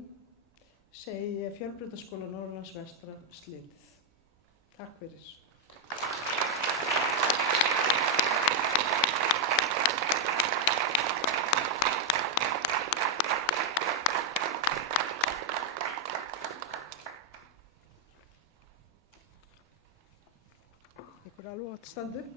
segi ég Fjölbrautaskóla Norðurlands vestra slitið. Takk fyrir. Ykkur alveg átt standu.